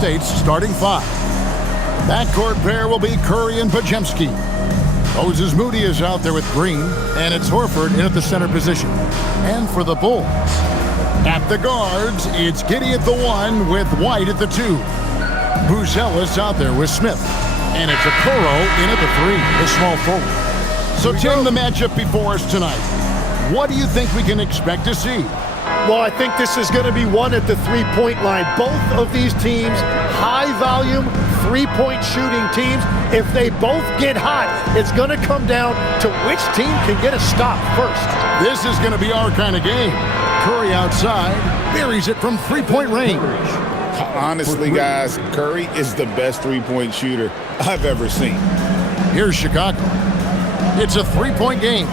State's starting five. Backcourt pair will be Curry and Podziemski. Moses Moody is out there with Green, and it's Horford in at the center position. And for the Bulls, at the guards, it's Giddey at the 1 with White at the 2. Buzelis out there with Smith. And it's Okoro in at the 3, the small forward. So, Tim, the matchup before us tonight. What do you think we can expect to see? Well, I think this is going to be one at the three-point line. Both of these teams, high-volume, three-point shooting teams. If they both get hot, it's going to come down to which team can get a stop first. This is going to be our kind of game. Curry outside, buries it from three-point range. Honestly, guys, Curry is the best three-point shooter I've ever seen. Here's Chicago. It's a three-point game.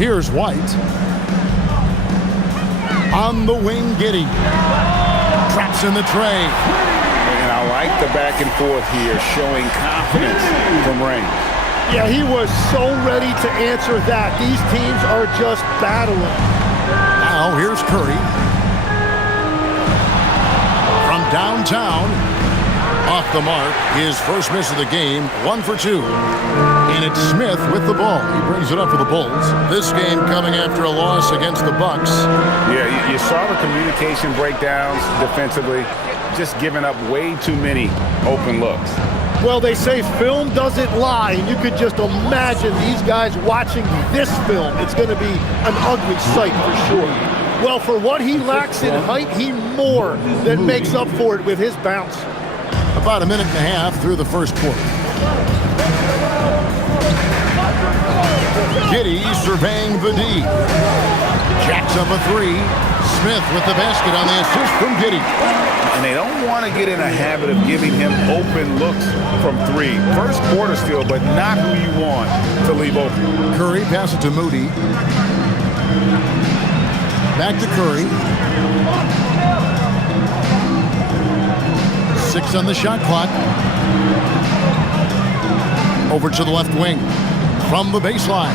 Here's White. On the wing, Giddey. Traps in the tray. And I like the back and forth here, showing confidence from range. Yeah, he was so ready to answer that. These teams are just battling. Now, here's Curry. From downtown. Off the mark. His first miss of the game. 1 for 2. And it's Smith with the ball. He brings it up for the Bulls. This game coming after a loss against the Bucks. Yeah, you saw the communication breakdowns defensively. Just giving up way too many open looks. Well, they say film doesn't lie, and you could just imagine these guys watching this film. It's going to be an ugly sight for sure. Well, for what he lacks in height, he more than makes up for it with his bounce. About a minute and a half through the first quarter. Giddey surveying the D. Jacks up a 3. Smith with the basket on the assist from Giddey. And they don't want to get in a habit of giving him open looks from 3. First quarter still, but not who you want to leave open. Curry passes it to Moody. Back to Curry. 6 on the shot clock. Over to the left wing. From the baseline.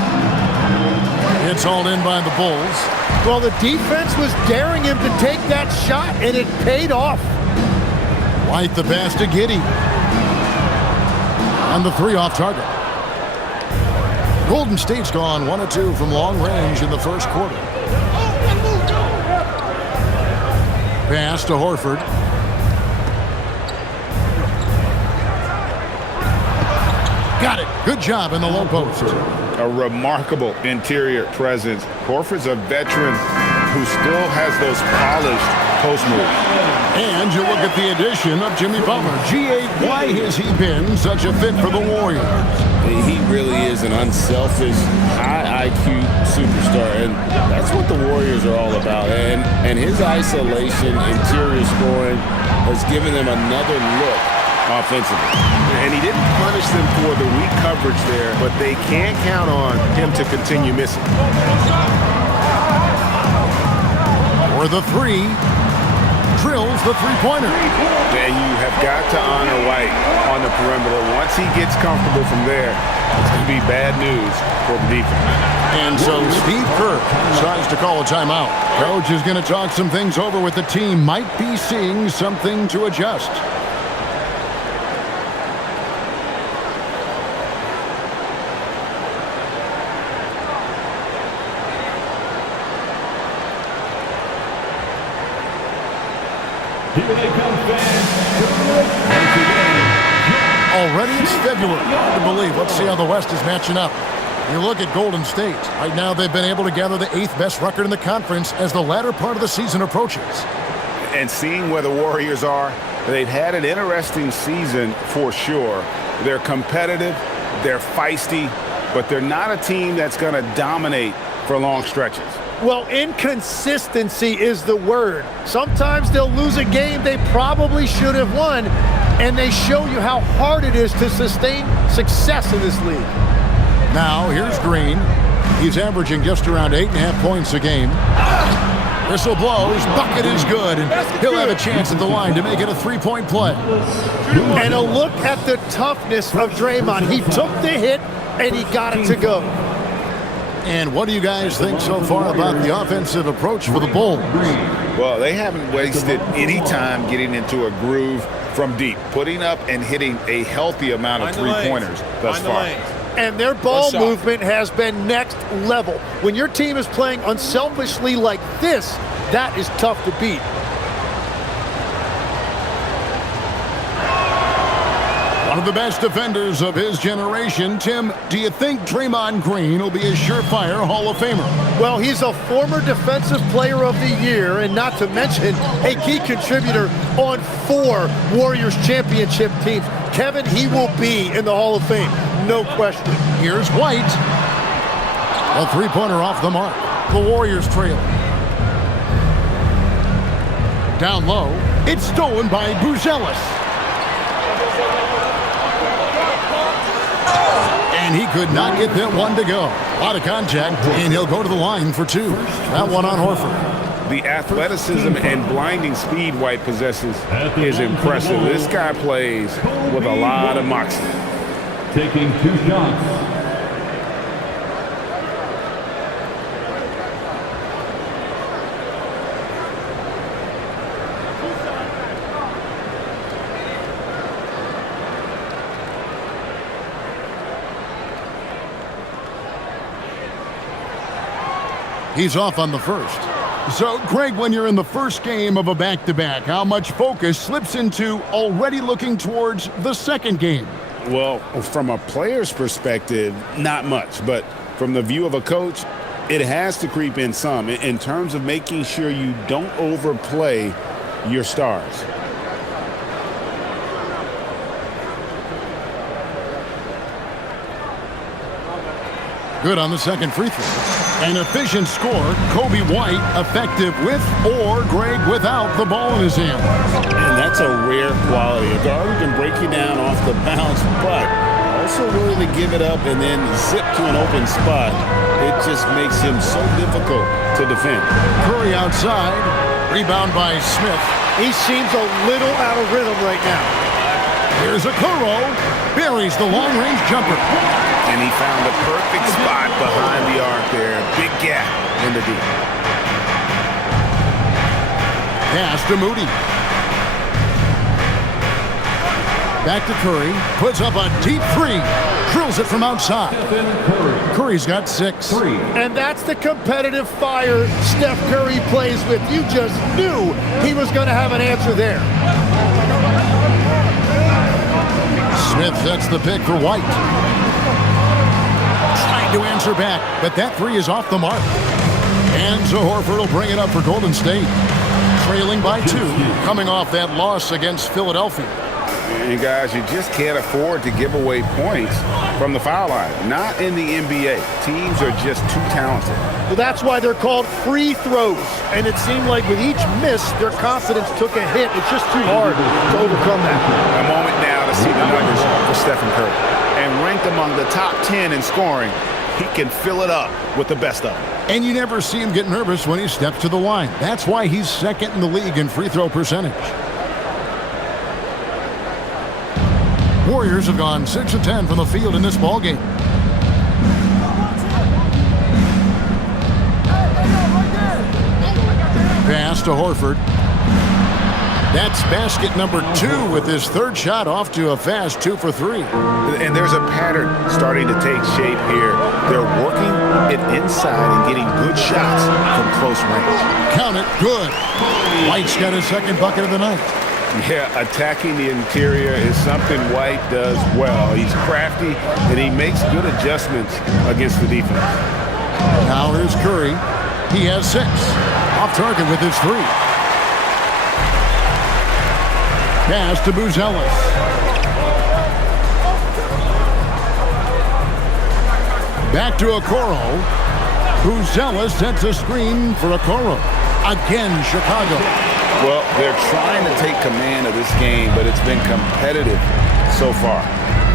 It's hauled in by the Bulls. Well, the defense was daring him to take that shot, and it paid off. White the pass to Giddey. And the 3 off target. Golden State's gone 1 of 2 from long range in the first quarter. Pass to Horford. Got it. Good job in the low post. A remarkable interior presence. Horford's a veteran who still has those polished post moves. And you look at the addition of Jimmy Butler. G8, why has he been such a fit for the Warriors? He really is an unselfish, high IQ superstar, and that's what the Warriors are all about. And his isolation, interior scoring has given them another look offensively. And he didn't punish them for the weak coverage there, but they can't count on him to continue missing. For the 3, drills the three-pointer. And you have got to honor White on the perimeter. Once he gets comfortable from there, it's going to be bad news for the defense. And so Steve Kerr decides to call a timeout. Coach is going to talk some things over with the team. Might be seeing something to adjust. Already it's February. Hard to believe. Let's see how the West is matching up. You look at Golden State. Right now they've been able to gather the 8th best record in the conference as the latter part of the season approaches. And seeing where the Warriors are, they've had an interesting season for sure. They're competitive, they're feisty, but they're not a team that's going to dominate for long stretches. Well, inconsistency is the word. Sometimes they'll lose a game they probably should have won, and they show you how hard it is to sustain success in this league. Now, here's Green. He's averaging just around 8.5 points a game. Whistle blows, bucket is good, and he'll have a chance at the line to make it a 3-point play. And a look at the toughness of Draymond. He took the hit, and he got it to go. And what do you guys think so far about the offensive approach for the Bulls? Well, they haven't wasted any time getting into a groove from deep, putting up and hitting a healthy amount of three-pointers thus far. And their ball movement has been next level. When your team is playing unselfishly like this, that is tough to beat. One of the best defenders of his generation. Tim, do you think Draymond Green will be a surefire Hall of Famer? Well, he's a former Defensive Player of the Year, and not to mention a key contributor on 4 Warriors championship teams. Kevin, he will be in the Hall of Fame, no question. Here's White. A three-pointer off the mark. The Warriors trail. Down low. It's stolen by Buzelis. And he could not get that one to go. A lot of contact, and he'll go to the line for 2. That one on Horford. The athleticism and blinding speed White possesses is impressive. This guy plays with a lot of moxie. Taking 2 shots. He's off on the first. So, Craig, when you're in the first game of a back-to-back, how much focus slips into already looking towards the second game? Well, from a player's perspective, not much. But from the view of a coach, it has to creep in some in terms of making sure you don't overplay your stars. Good on the second free throw. An efficient score. Kobe White effective with or Greg without the ball in his hand. And that's a rare quality. A guard who can break you down off the bounce, but also willing to give it up and then zip to an open spot. It just makes him so difficult to defend. Curry outside. Rebound by Smith. He seems a little out of rhythm right now. Here's Okoro. Buries the long-range jumper. And he found a perfect spot behind the arc there. Big gap in the deep. Pass to Moody. Back to Curry. Puts up a deep 3. Drills it from outside. Curry's got 6. And that's the competitive fire Steph Curry plays with. You just knew he was going to have an answer there. Smith sets the pick for White. Trying to answer back, but that 3 is off the mark. And so Horford will bring it up for Golden State. Trailing by 2, coming off that loss against Philadelphia. And guys, you just can't afford to give away points from the foul line. Not in the NBA. Teams are just too talented. Well, that's why they're called free throws. And it seemed like with each miss, their confidence took a hit. It's just too hard to overcome that. A moment now to see the numbers for Stephen Curry. And ranked among the top 10 in scoring, he can fill it up with the best of them. And you never see him get nervous when he steps to the line. That's why he's second in the league in free throw percentage. Warriors have gone 6 of 10 from the field in this ballgame. Pass to Horford. That's basket number 2 with his third shot off to a fast 2 for 3. And there's a pattern starting to take shape here. They're working it inside and getting good shots from close range. Count it, good. White's got his second bucket of the night. Yeah, attacking the interior is something White does well. He's crafty, and he makes good adjustments against the defense. Now here's Curry. He has 6. Off target with his 3. Pass to Buzelis. Back to Okoro. Buzelis sets a screen for Okoro. Again, Chicago. Well, they're trying to take command of this game, but it's been competitive so far.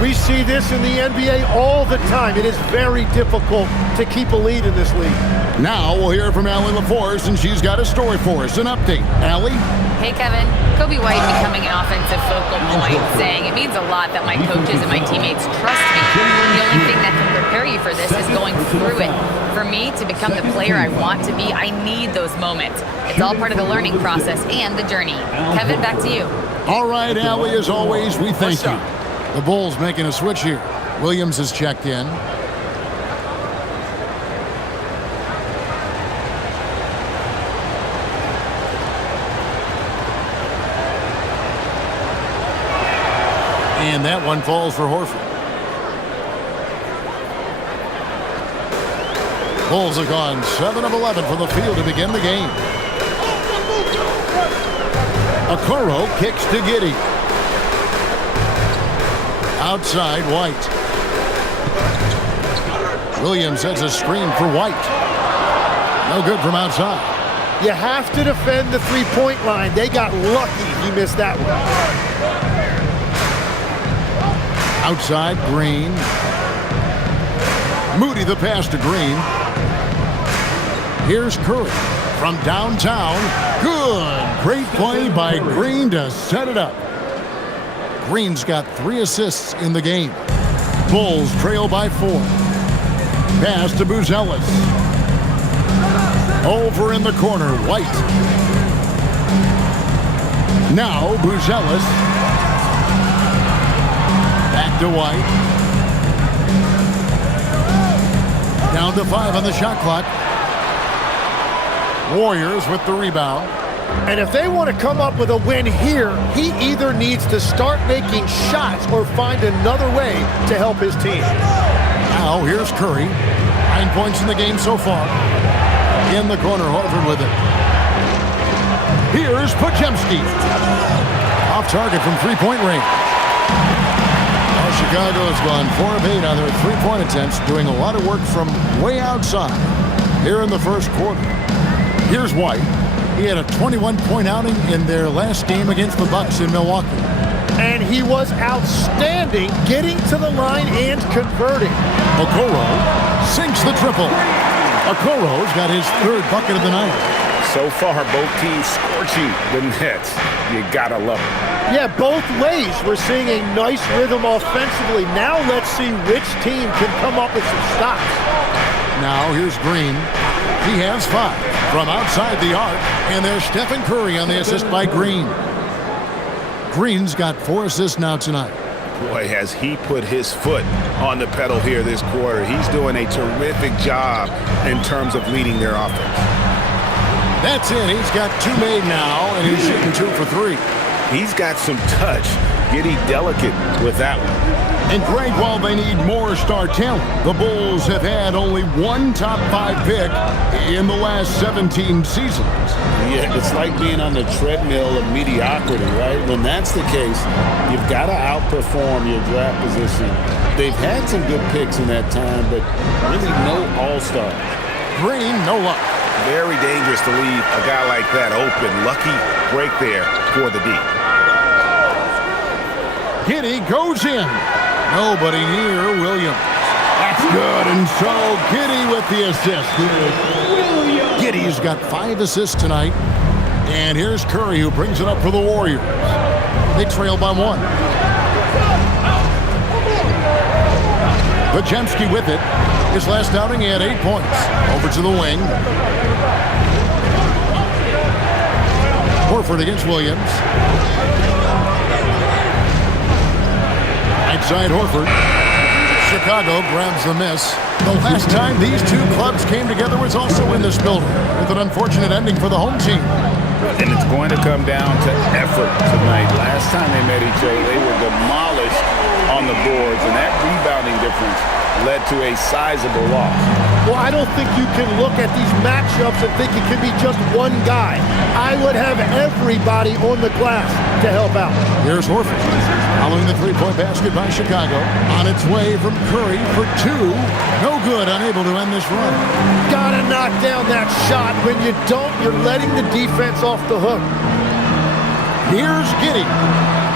We see this in the NBA all the time. It is very difficult to keep a lead in this league. Now we'll hear from Allie LaForce, and she's got a story for us. An update. Allie? Hey, Kevin. Kobe White becoming an offensive focal point, saying it means a lot that my coaches and my teammates trust me. The only thing that can prepare you for this is going through it. For me to become the player I want to be, I need those moments. It's all part of the learning process and the journey. Kevin, back to you. All right, Allie, as always, we thank you. The Bulls making a switch here. Williams has checked in. And that one falls for Horford. Bulls have gone 7 of 11 from the field to begin the game. Okoro kicks to Giddey. Outside, White. Williams sets a screen for White. No good from outside. You have to defend the three-point line. They got lucky he missed that one. Outside, Green. Moody the pass to Green. Here's Curry from downtown. Good. Great play by Green to set it up. Green's got 3 assists in the game. Bulls trail by 4. Pass to Buzelis. Over in the corner, White. Now Buzelis. Back to White. Down to 5 on the shot clock. Warriors with the rebound. And if they want to come up with a win here, he either needs to start making shots or find another way to help his team. Now here's Curry. 9 points in the game so far. In the corner, Horford with it. Here's Podziemski. Off target from three-point range. Well, Chicago has gone 4 of 8 on their three-point attempts, doing a lot of work from way outside here in the first quarter. Here's White. He had a 21-point outing in their last game against the Bucks in Milwaukee. And he was outstanding getting to the line and converting. Okoro sinks the triple. Okoro's got his 3rd bucket of the night. So far, both teams scorching the Nets. You gotta love it. Yeah, both ways. We're seeing a nice rhythm offensively. Now let's see which team can come up with some stops. Now here's Green. He has 5 from outside the arc, and there's Stephen Curry on the assist by Green. Green's got 4 assists now tonight. Boy, has he put his foot on the pedal here this quarter. He's doing a terrific job in terms of leading their offense. That's it. He's got 2 made now, and he's shooting 2 for 3. He's got some touch. Getting delicate with that one. And Greg, while they need more star talent, the Bulls have had only 1 top 5 pick in the last 17 seasons. Yeah, it's like being on the treadmill of mediocrity, right? When that's the case, you've got to outperform your draft position. They've had some good picks in that time, but really no all-star. Green, no luck. Very dangerous to leave a guy like that open. Lucky break there for the D. Giddey goes in. Nobody near Williams. That's good, and so Giddey with the assist. Giddey's got 5 assists tonight. And here's Curry, who brings it up for the Warriors. They trail by 1. Podziemski with it. His last outing, he had 8 points. Over to the wing. Horford against Williams. Outside Horford. Chicago grabs the miss. The last time these 2 clubs came together was also in this building, with an unfortunate ending for the home team. And it's going to come down to effort tonight. Last time they met each other, they were demolished on the boards, and that rebounding difference led to a sizable loss. Well, I don't think you can look at these matchups and think it can be just one guy. I would have everybody on the glass to help out. Here's Horford. Following the three-point basket by Chicago. On its way from Curry for 2. No good, unable to end this run. Gotta knock down that shot. When you don't, you're letting the defense off the hook. Here's Giddey.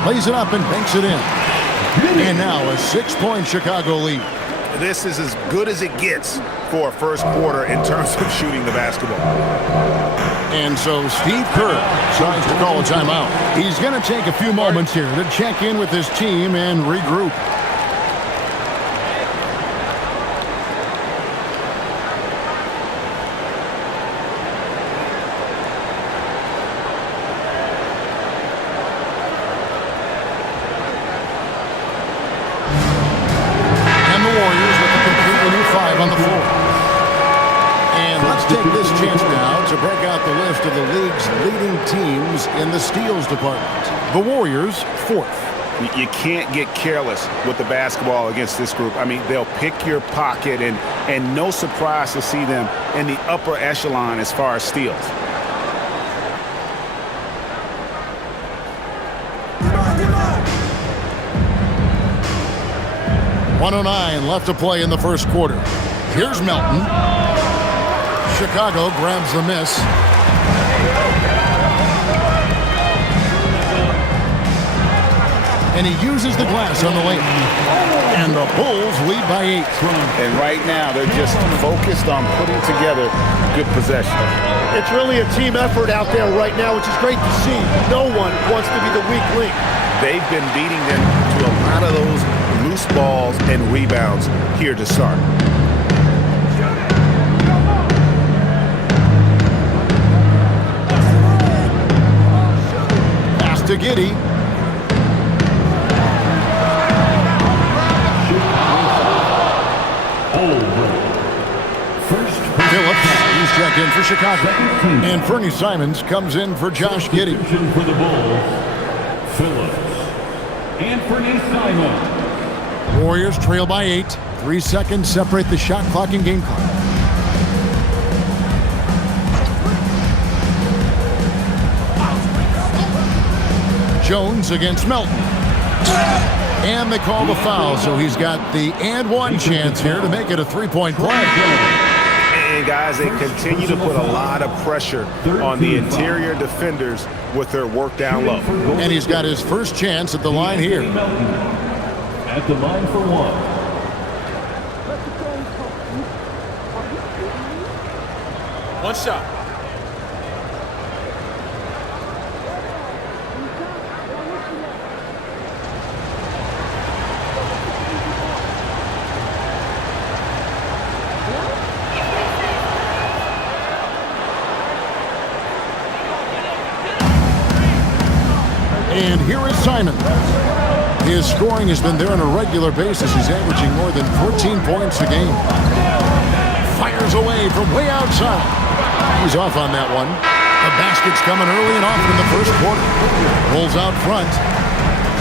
Lays it up and banks it in. And now a 6-point Chicago lead. This is as good as it gets for a first quarter in terms of shooting the basketball. And so Steve Kerr decides to call a timeout. He's going to take a few moments here to check in with his team and regroup. to break out the list of the league's leading teams in the steals department. The Warriors, 4th. You can't get careless with the basketball against this group. I mean, they'll pick your pocket, and no surprise to see them in the upper echelon as far as steals. .109 left to play in the first quarter. Here's Melton. Chicago grabs the miss. And he uses the glass on the lane. And the Bulls lead by 8. And right now, they're just focused on putting together good possession. It's really a team effort out there right now, which is great to see. No one wants to be the weak link. They've been beating them to a lot of those loose balls and rebounds here to start. Pass to Giddey. Phillips, he's checked in for Chicago. And Fernie Simons comes in for Josh Giddey. For the Bulls, Phillips and Fernie Simons. Warriors trail by 8. 3 seconds separate the shot clock and game clock. Jones against Melton. And they call the foul, so he's got the and one chance here to make it a 3-point play. And guys, they continue to put a lot of pressure on the interior defenders with their work down low. And he's got his first chance at the line here. At the line for 1. One shot. And here is Simon. His scoring has been there on a regular basis. He's averaging more than 14 points a game. Fires away from way outside. He's off on that one. The basket's coming early and often in the first quarter. Bulls out front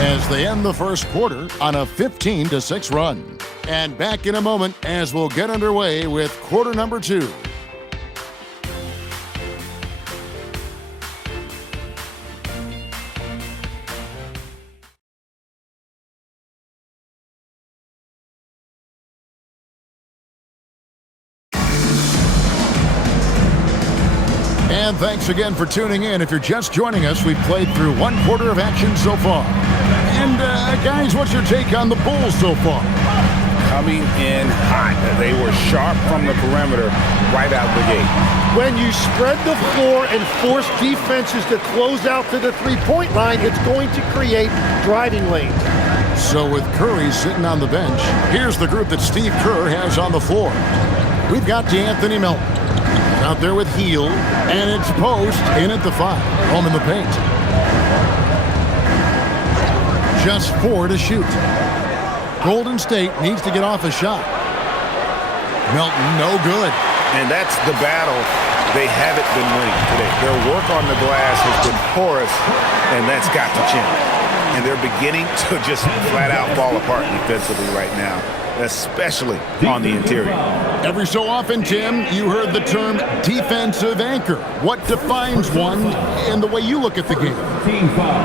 as they end the first quarter on a 15-6 run. And back in a moment as we'll get underway with quarter number 2. And thanks again for tuning in. If you're just joining us, we've played through 1 quarter of action so far. And guys, what's your take on the Bulls so far? Coming in hot. They were sharp from the perimeter right out the gate. When you spread the floor and force defenses to close out to the three-point line, it's going to create driving lanes. So with Curry sitting on the bench, here's the group that Steve Kerr has on the floor. We've got DeAnthony Melton out there with Heel, and it's Post in at the 5, home in the paint. Just 4 to shoot. Golden State needs to get off a shot. Melton, no good. And that's the battle they haven't been winning today. Their work on the glass has been porous, and that's got to change. And they're beginning to just flat out fall apart defensively right now, especially on the interior. Every so often, Tim, you heard the term defensive anchor. What defines one in the way you look at the game?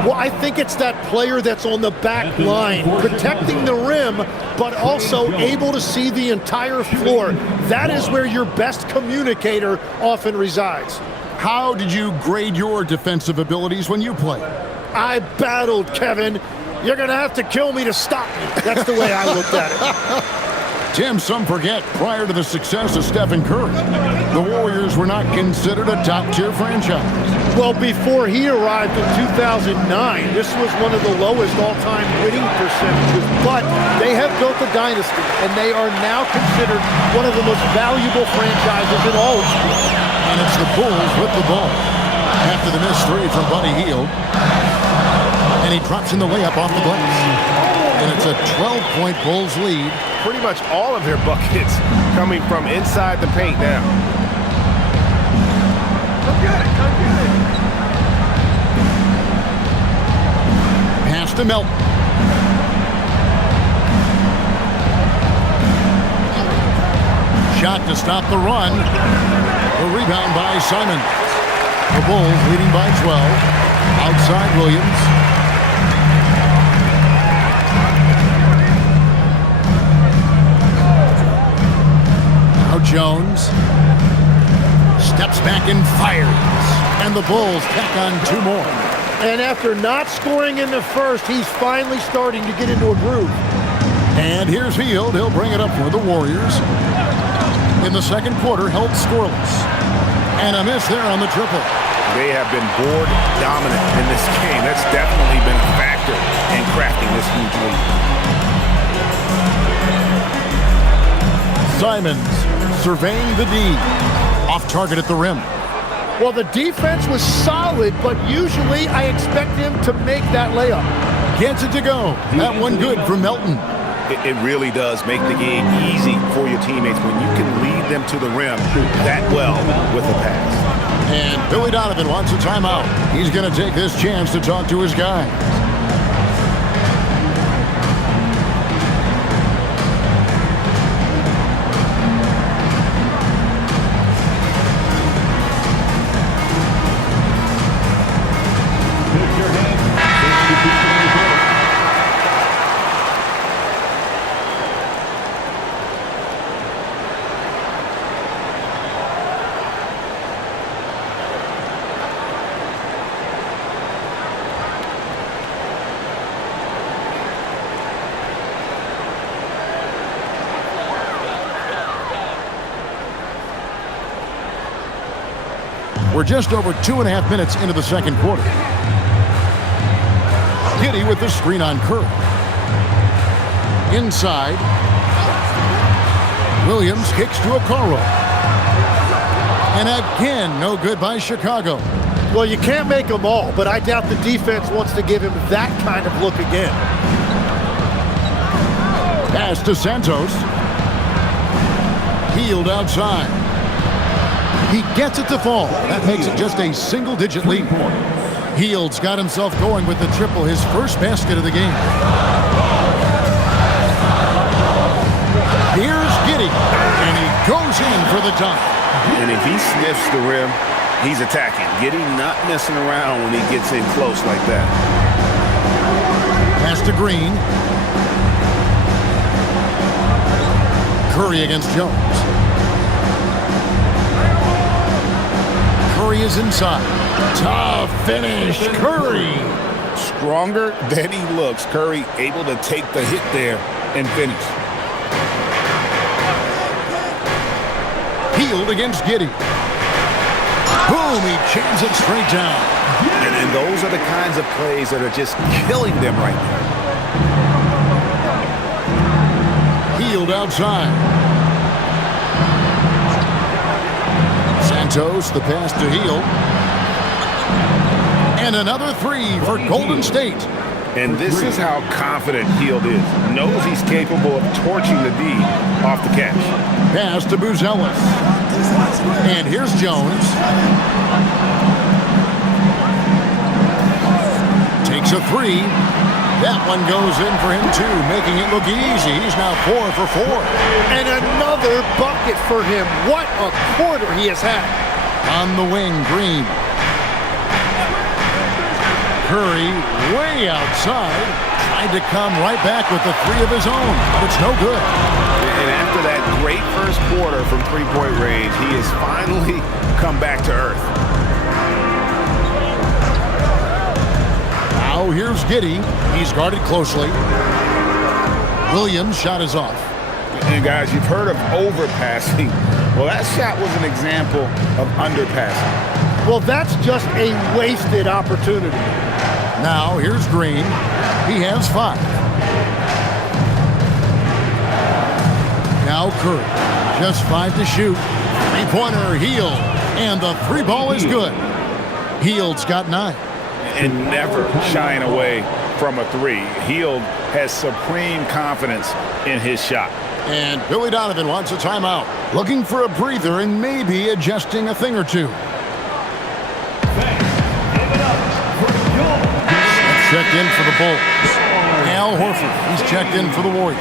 Well, I think it's that player that's on the back line, protecting the rim, but also able to see the entire floor. That is where your best communicator often resides. How did you grade your defensive abilities when you played? I battled, Kevin. You're going to have to kill me to stop me. That's the way I looked at it. Tim, some forget, prior to the success of Stephen Curry, the Warriors were not considered a top-tier franchise. Well, before he arrived in 2009, this was one of the lowest all-time winning percentages, but they have built a dynasty, and they are now considered one of the most valuable franchises in all of sports. And it's the Bulls with the ball. After the missed 3 from Buddy Hield, and he drops in the layup off the glass. And it's a 12-point Bulls lead. Pretty much all of their buckets coming from inside the paint now. Pass to Melton. Shot to stop the run. The rebound by Simon. The Bulls leading by 12. Outside Williams. Now Jones. Steps back and fires. And the Bulls tack on 2 more. And after not scoring in the first, he's finally starting to get into a groove. And here's Hield. He'll bring it up for the Warriors. In the second quarter, held scoreless. And a miss there on the triple. They have been board dominant in this game. That's definitely been a factor in crafting this huge lead. Simons surveying the D. Off target at the rim. Well, the defense was solid, but usually I expect him to make that layup. Gets it to go. That one good from Melton. It really does make the game easy for your teammates when you can lead them to the rim that well with a pass. And Billy Donovan wants a timeout. He's going to take this chance to talk to his guys. We're just over 2.5 minutes into the second quarter. Giddey with the screen on Curry. Inside. Williams kicks to Okoro. And again, no good by Chicago. Well, you can't make them all, but I doubt the defense wants to give him that kind of look again. Pass to Santos. Hield outside. He gets it to fall. That makes it just a single-digit lead. Hield's got himself going with the triple, his first basket of the game. Here's Giddey, and he goes in for the dunk. And if he sniffs the rim, he's attacking. Giddey not messing around when he gets in close like that. Pass to Green. Curry against Jones. Curry is inside. Tough finish. Curry. Stronger than he looks. Curry able to take the hit there and finish. Hield against Giddey. Boom, he jams it straight down. And those are the kinds of plays that are just killing them right now. Hield outside. Santos, the pass to Hield. And another three for Golden State. And this is how confident Hield is. Knows he's capable of torching the D off the catch. Pass to Buzelis. And here's Jones. Takes a three. That one goes in for him too, making it look easy. He's now 4 for 4. And another bucket for him. What a quarter he has had. On the wing, Green. Curry way outside. Tried to come right back with the three of his own, but it's no good. And after that great first quarter from three-point range, he has finally come back to earth. Now here's Giddey. He's guarded closely. Williams' shot is off. And guys, you've heard of overpassing. Well, that shot was an example of underpassing. Well, that's just a wasted opportunity. Now here's Green. He has 5. Now Curry. Just 5 to shoot. Three-pointer, Hield. And the three ball is good. Hield's got 9. And never shying away from a three. Hield has supreme confidence in his shot. And Billy Donovan wants a timeout. Looking for a breather and maybe adjusting a thing or two. checked in for the Bulls. Al Horford, he's checked in for the Warriors.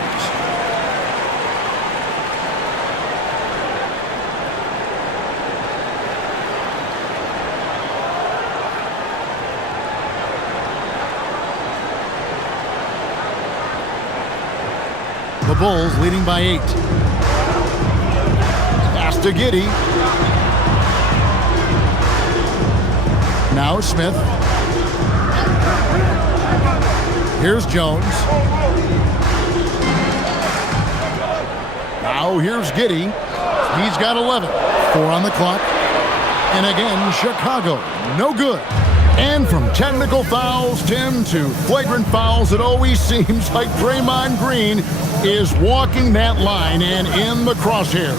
The Bulls leading by 8. Pass to Giddey. Now Smith. Here's Jones. Now here's Giddey. He's got 11. 4 on the clock. And again, Chicago. No good. And from technical fouls, Tim, to flagrant fouls, it always seems like Draymond Green is walking that line and in the crosshairs.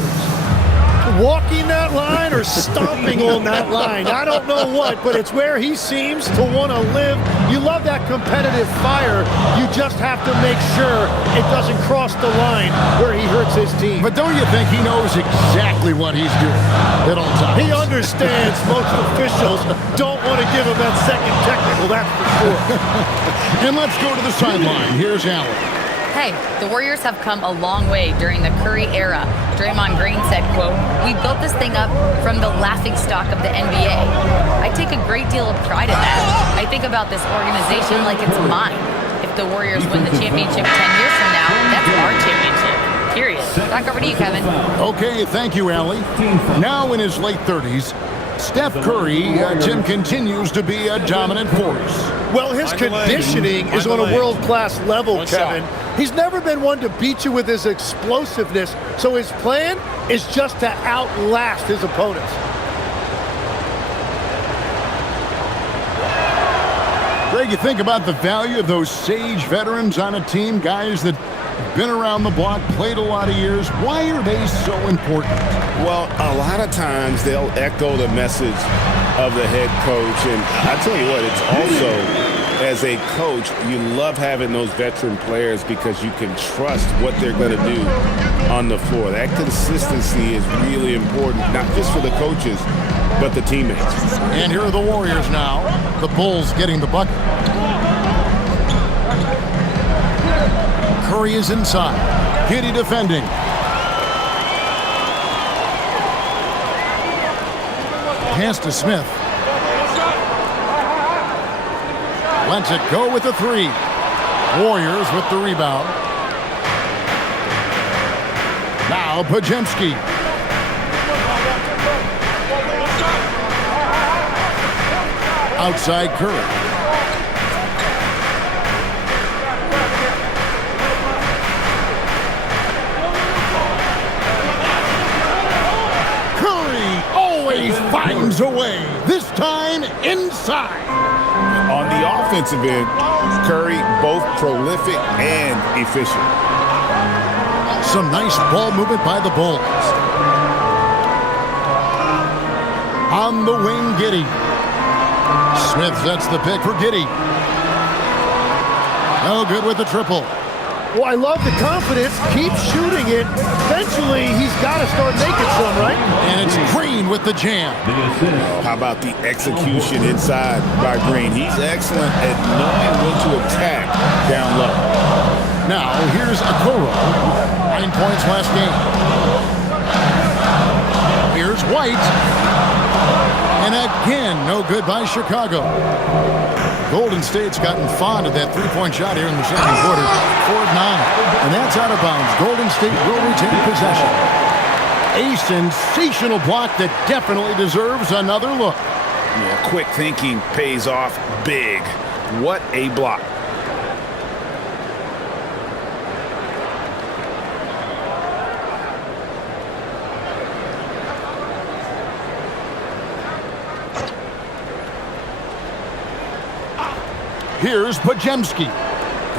Walking that line or stomping on that line. I don't know what, but it's where he seems to want to live. You love that competitive fire. You just have to make sure it doesn't cross the line where he hurts his team. But don't you think he knows exactly what he's doing at all times? He understands most officials don't want to give him that second technical, that's for sure. And let's go to the sideline. Here's Allen. Hey, the Warriors have come a long way during the Curry era. Draymond Green said, quote, "We built this thing up from the laughingstock of the NBA. I take a great deal of pride in that. I think about this organization like it's mine. If the Warriors win the championship 10 years from now, that's our championship. Period." Back over to you, Kevin. Okay, thank you, Allie. Now in his late 30s, Steph Curry, Tim, continues to be a dominant force. Well, his conditioning is on a world-class level, Kevin. He's never been one to beat you with his explosiveness, so his plan is just to outlast his opponents. Greg, you think about the value of those sage veterans on a team, guys that have been around the block, played a lot of years. Why are they so important? Well, a lot of times they'll echo the message of the head coach. And I tell you what, it's also, as a coach, you love having those veteran players because you can trust what they're going to do on the floor. That consistency is really important, not just for the coaches, but the teammates. And here are the Warriors now. The Bulls getting the bucket. Curry is inside. Giddey defending. Pass to Smith. Lets it go with the 3. Warriors with the rebound. Now Podziemski. Outside Curry. Curry always finds a way. This time inside. On the offensive end, Curry both prolific and efficient. Some nice ball movement by the Bulls. On the wing, Giddey. Smith sets the pick for Giddey. No good with the triple. Well, I love the confidence. Keep shooting it. Eventually, he's got to start making some, right? And it's Green with the jam. How about the execution inside by Green? He's excellent at knowing when to attack down low. Now, here's Okoro. 9 points last game. Here's White. And again, no good by Chicago. Golden State's gotten fond of that three-point shot here in the second quarter. 4-9. And that's out of bounds. Golden State will retain possession. A sensational block that definitely deserves another look. Yeah, quick thinking pays off big. What a block. Here's Podziemski.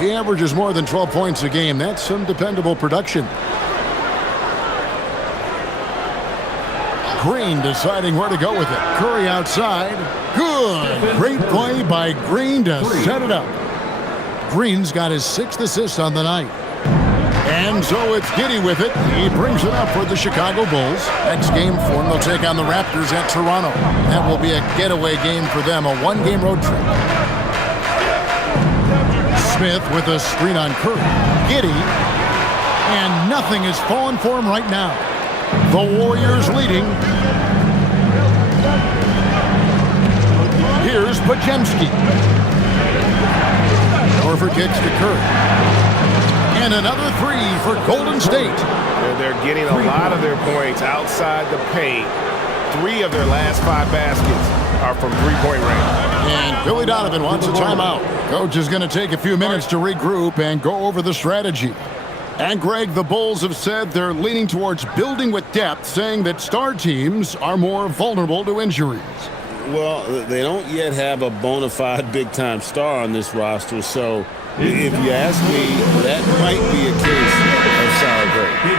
He averages more than 12 points a game. That's some dependable production. Green deciding where to go with it. Curry outside. Good. Great play by Green to set it up. Green's got his 6th assist on the night. And so it's Giddey with it. He brings it up for the Chicago Bulls. Next game for them, they'll take on the Raptors at Toronto. That will be a getaway game for them, a one-game road trip. Smith with a screen on Curry. Giddey. And nothing is falling for him right now. The Warriors leading. Here's Podziemski. Horford kicks to Curry. And another three for Golden State. They're getting a lot of their points outside the paint. 3 of their last 5 baskets are from three-point range. And Billy Donovan wants a timeout. Coach is going to take a few minutes to regroup and go over the strategy. And Greg, the Bulls have said they're leaning towards building with depth, saying that star teams are more vulnerable to injuries. Well, they don't yet have a bona fide big-time star on this roster, so if you ask me, that might be a case of sour grapes.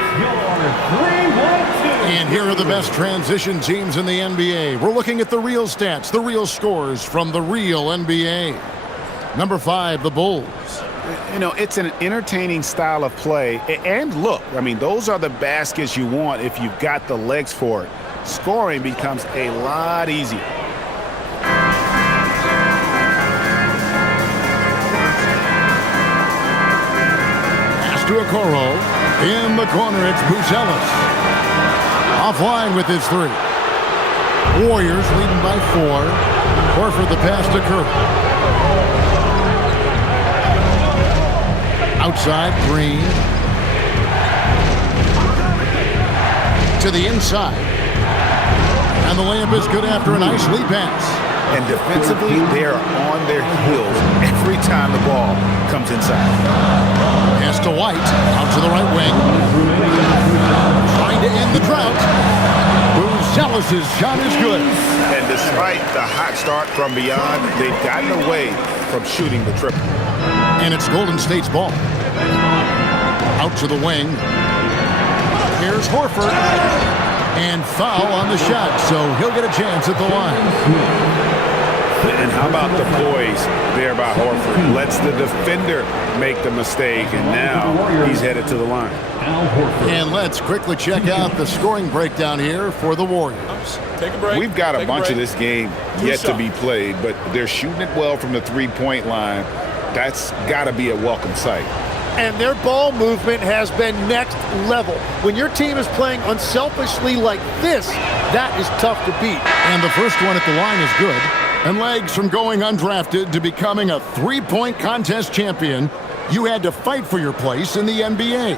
And here are the best transition teams in the NBA. We're looking at the real stats, the real scores from the real NBA. Number 5, the Bulls. You know, it's an entertaining style of play. And look, I mean, those are the baskets you want if you've got the legs for it. Scoring becomes a lot easier. To Okoro. In the corner, it's Buzelis. Offline with his 3. Warriors leading by 4. Horford the pass to Curry. Outside, Green. To the inside. And the layup is good after a nice lead pass. And defensively, they are on their heels every time the ball comes inside. Pass to White, out to the right wing. Trying to end the drought. Buzelis' shot is good. And despite the hot start from beyond, they've gotten away from shooting the triple. And it's Golden State's ball. Out to the wing. Here's Horford. And foul on the shot, so he'll get a chance at the line. And how about the poise there by Horford? Lets the defender make the mistake, and now he's headed to the line. And let's quickly check out the scoring breakdown here for the Warriors. Take a break. We've got a bunch of break. this game yet to be played, but they're shooting it well from the three-point line. That's got to be a welcome sight. And their ball movement has been next level. When your team is playing unselfishly like this, that is tough to beat. And the first one at the line is good. And legs from going undrafted to becoming a three-point contest champion, you had to fight for your place in the NBA.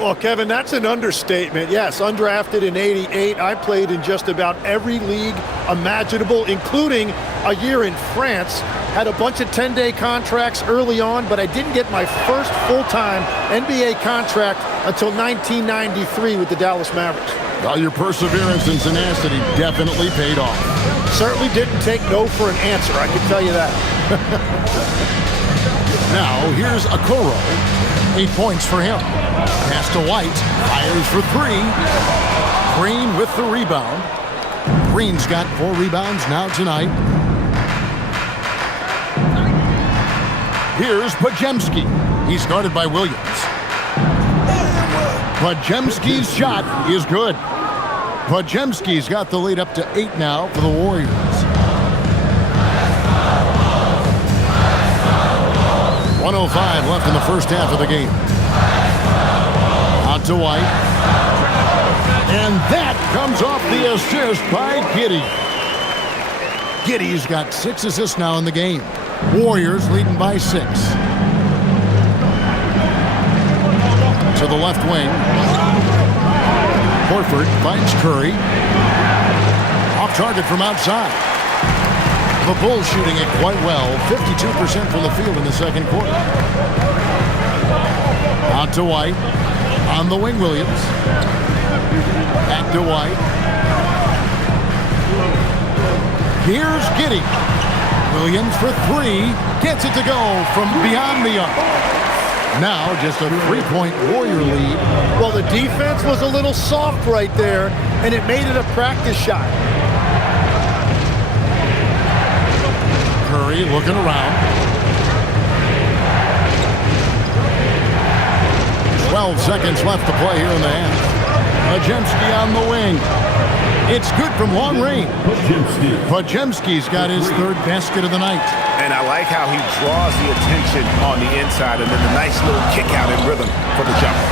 Well, Kevin, that's an understatement. Yes, undrafted in '88. I played in just about every league imaginable, including a year in France. Had a bunch of 10-day contracts early on, but I didn't get my first full-time NBA contract until 1993 with the Dallas Mavericks. Well, your perseverance and tenacity definitely paid off. Certainly didn't take no for an answer, I can tell you that. Now, here's Okoro. 8 points for him. Pass to White. Fires for 3. Green with the rebound. Green's got 4 rebounds now tonight. Here's Podziemski. He's guarded by Williams. Podziemski's shot is good. Podziemski's got the lead up to 8 now for the Warriors. .105 left in the first half of the game. Out to White. And that comes off the assist by Giddey. Giddey's got 6 assists now in the game. Warriors leading by 6. To the left wing. Horford finds Curry. Off target from outside. The Bulls shooting it quite well. 52% from the field in the second quarter. Out to White. On the wing, Williams. Back to White. Here's Giddey. Williams for 3. Gets it to go from beyond the arc. Now just a 3-point Warrior lead. Well, the defense was a little soft right there, and it made it a practice shot. Curry looking around. 12 seconds left to play here in the half. Podziemski on the wing. It's good from long range. Podziemski's got his 3rd basket of the night. And I like how he draws the attention on the inside, and then the nice little kick out in rhythm for the jumper.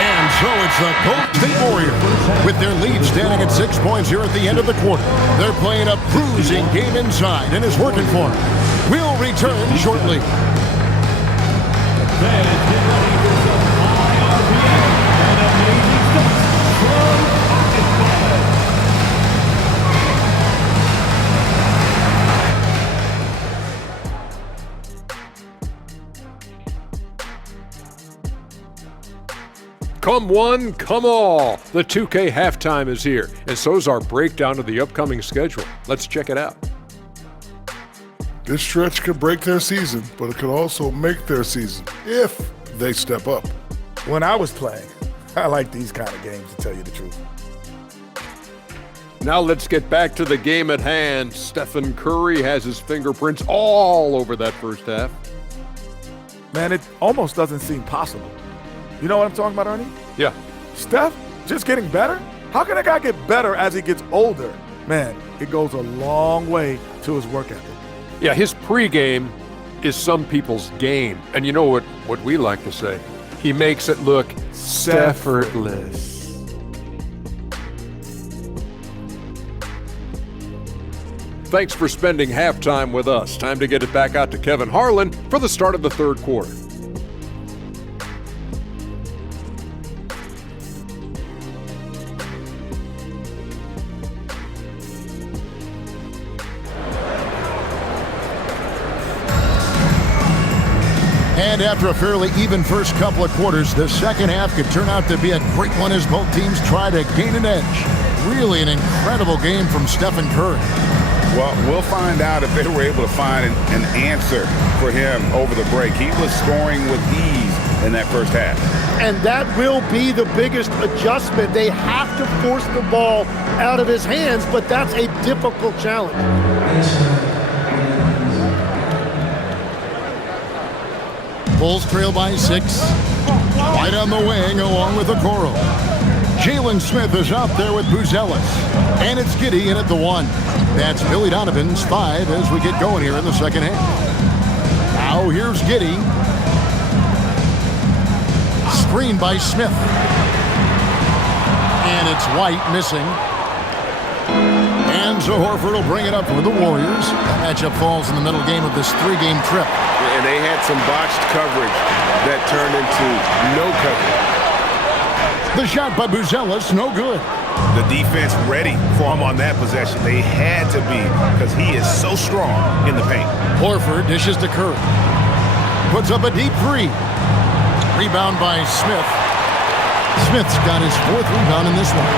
And so it's the Golden State Warriors with their lead standing at 6 points here at the end of the quarter. They're playing a bruising game inside, and it's working for them. We'll return shortly. Come one, come all. The 2K halftime is here, and so is our breakdown of the upcoming schedule. Let's check it out. This stretch could break their season, but it could also make their season if they step up. When I was playing, I like these kind of games, to tell you the truth. Now let's get back to the game at hand. Stephen Curry has his fingerprints all over that first half. Man, it almost doesn't seem possible. You know what I'm talking about, Ernie? Yeah. Steph just getting better? How can a guy get better as he gets older? Man, it goes a long way to his work ethic. Yeah, his pregame is some people's game. And you know what we like to say? He makes it look Steffortless. Thanks for spending halftime with us. Time to get it back out to Kevin Harlan for the start of the third quarter. And after a fairly even first couple of quarters, the second half could turn out to be a great one as both teams try to gain an edge. Really an incredible game from Stephen Curry. Well, we'll find out if they were able to find an answer for him over the break. He was scoring with ease in that first half. And that will be the biggest adjustment. They have to force the ball out of his hands, but that's a difficult challenge. Bulls trail by 6. White on the wing along with Okoro. Jalen Smith is out there with Buzelis. And it's Giddey in at the 1. That's Billy Donovan's 5 as we get going here in the second half. Now here's Giddey. Screen by Smith. And it's White missing. And so Horford will bring it up for the Warriors. The matchup falls in the middle game of this 3-game trip. And they had some botched coverage that turned into no coverage. The shot by Buzelis, no good. The defense ready for him on that possession. They had to be because he is so strong in the paint. Horford dishes to Curry. Puts up a deep 3. Rebound by Smith. Smith's got his 4th rebound in this one.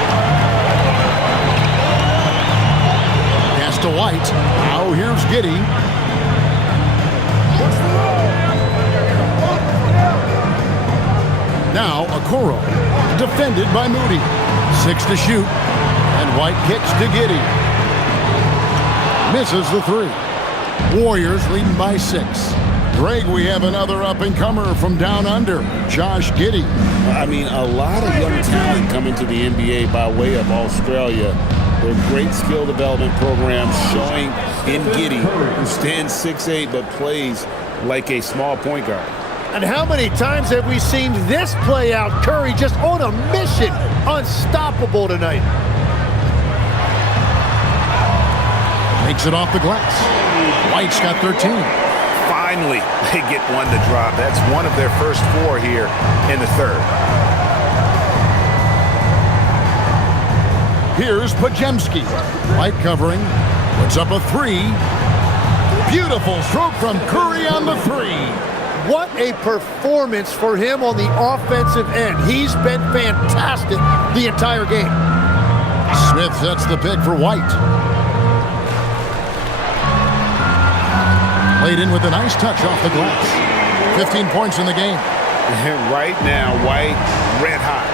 Pass to White. Now here's Giddey. Now Okoro, defended by Moody. 6 to shoot, and White kicks to Giddey. Misses the 3. Warriors leading by 6. Greg, we have another up-and-comer from down under, Josh Giddey. I mean, a lot of young talent coming to the NBA by way of Australia. Their great skill development program showing in Giddey, who stands 6'8", but plays like a small point guard. And how many times have we seen this play out? Curry just on a mission. Unstoppable tonight. Makes it off the glass. White's got 13. Finally, they get one to drop. That's one of their first 4 here in the third. Here's Podziemski. White covering. Puts up a 3. Beautiful stroke from Curry on the 3. What a performance for him on the offensive end. He's been fantastic the entire game. Smith sets the pick for White. Played in with a nice touch off the glass. 15 points in the game. And right now, White red hot.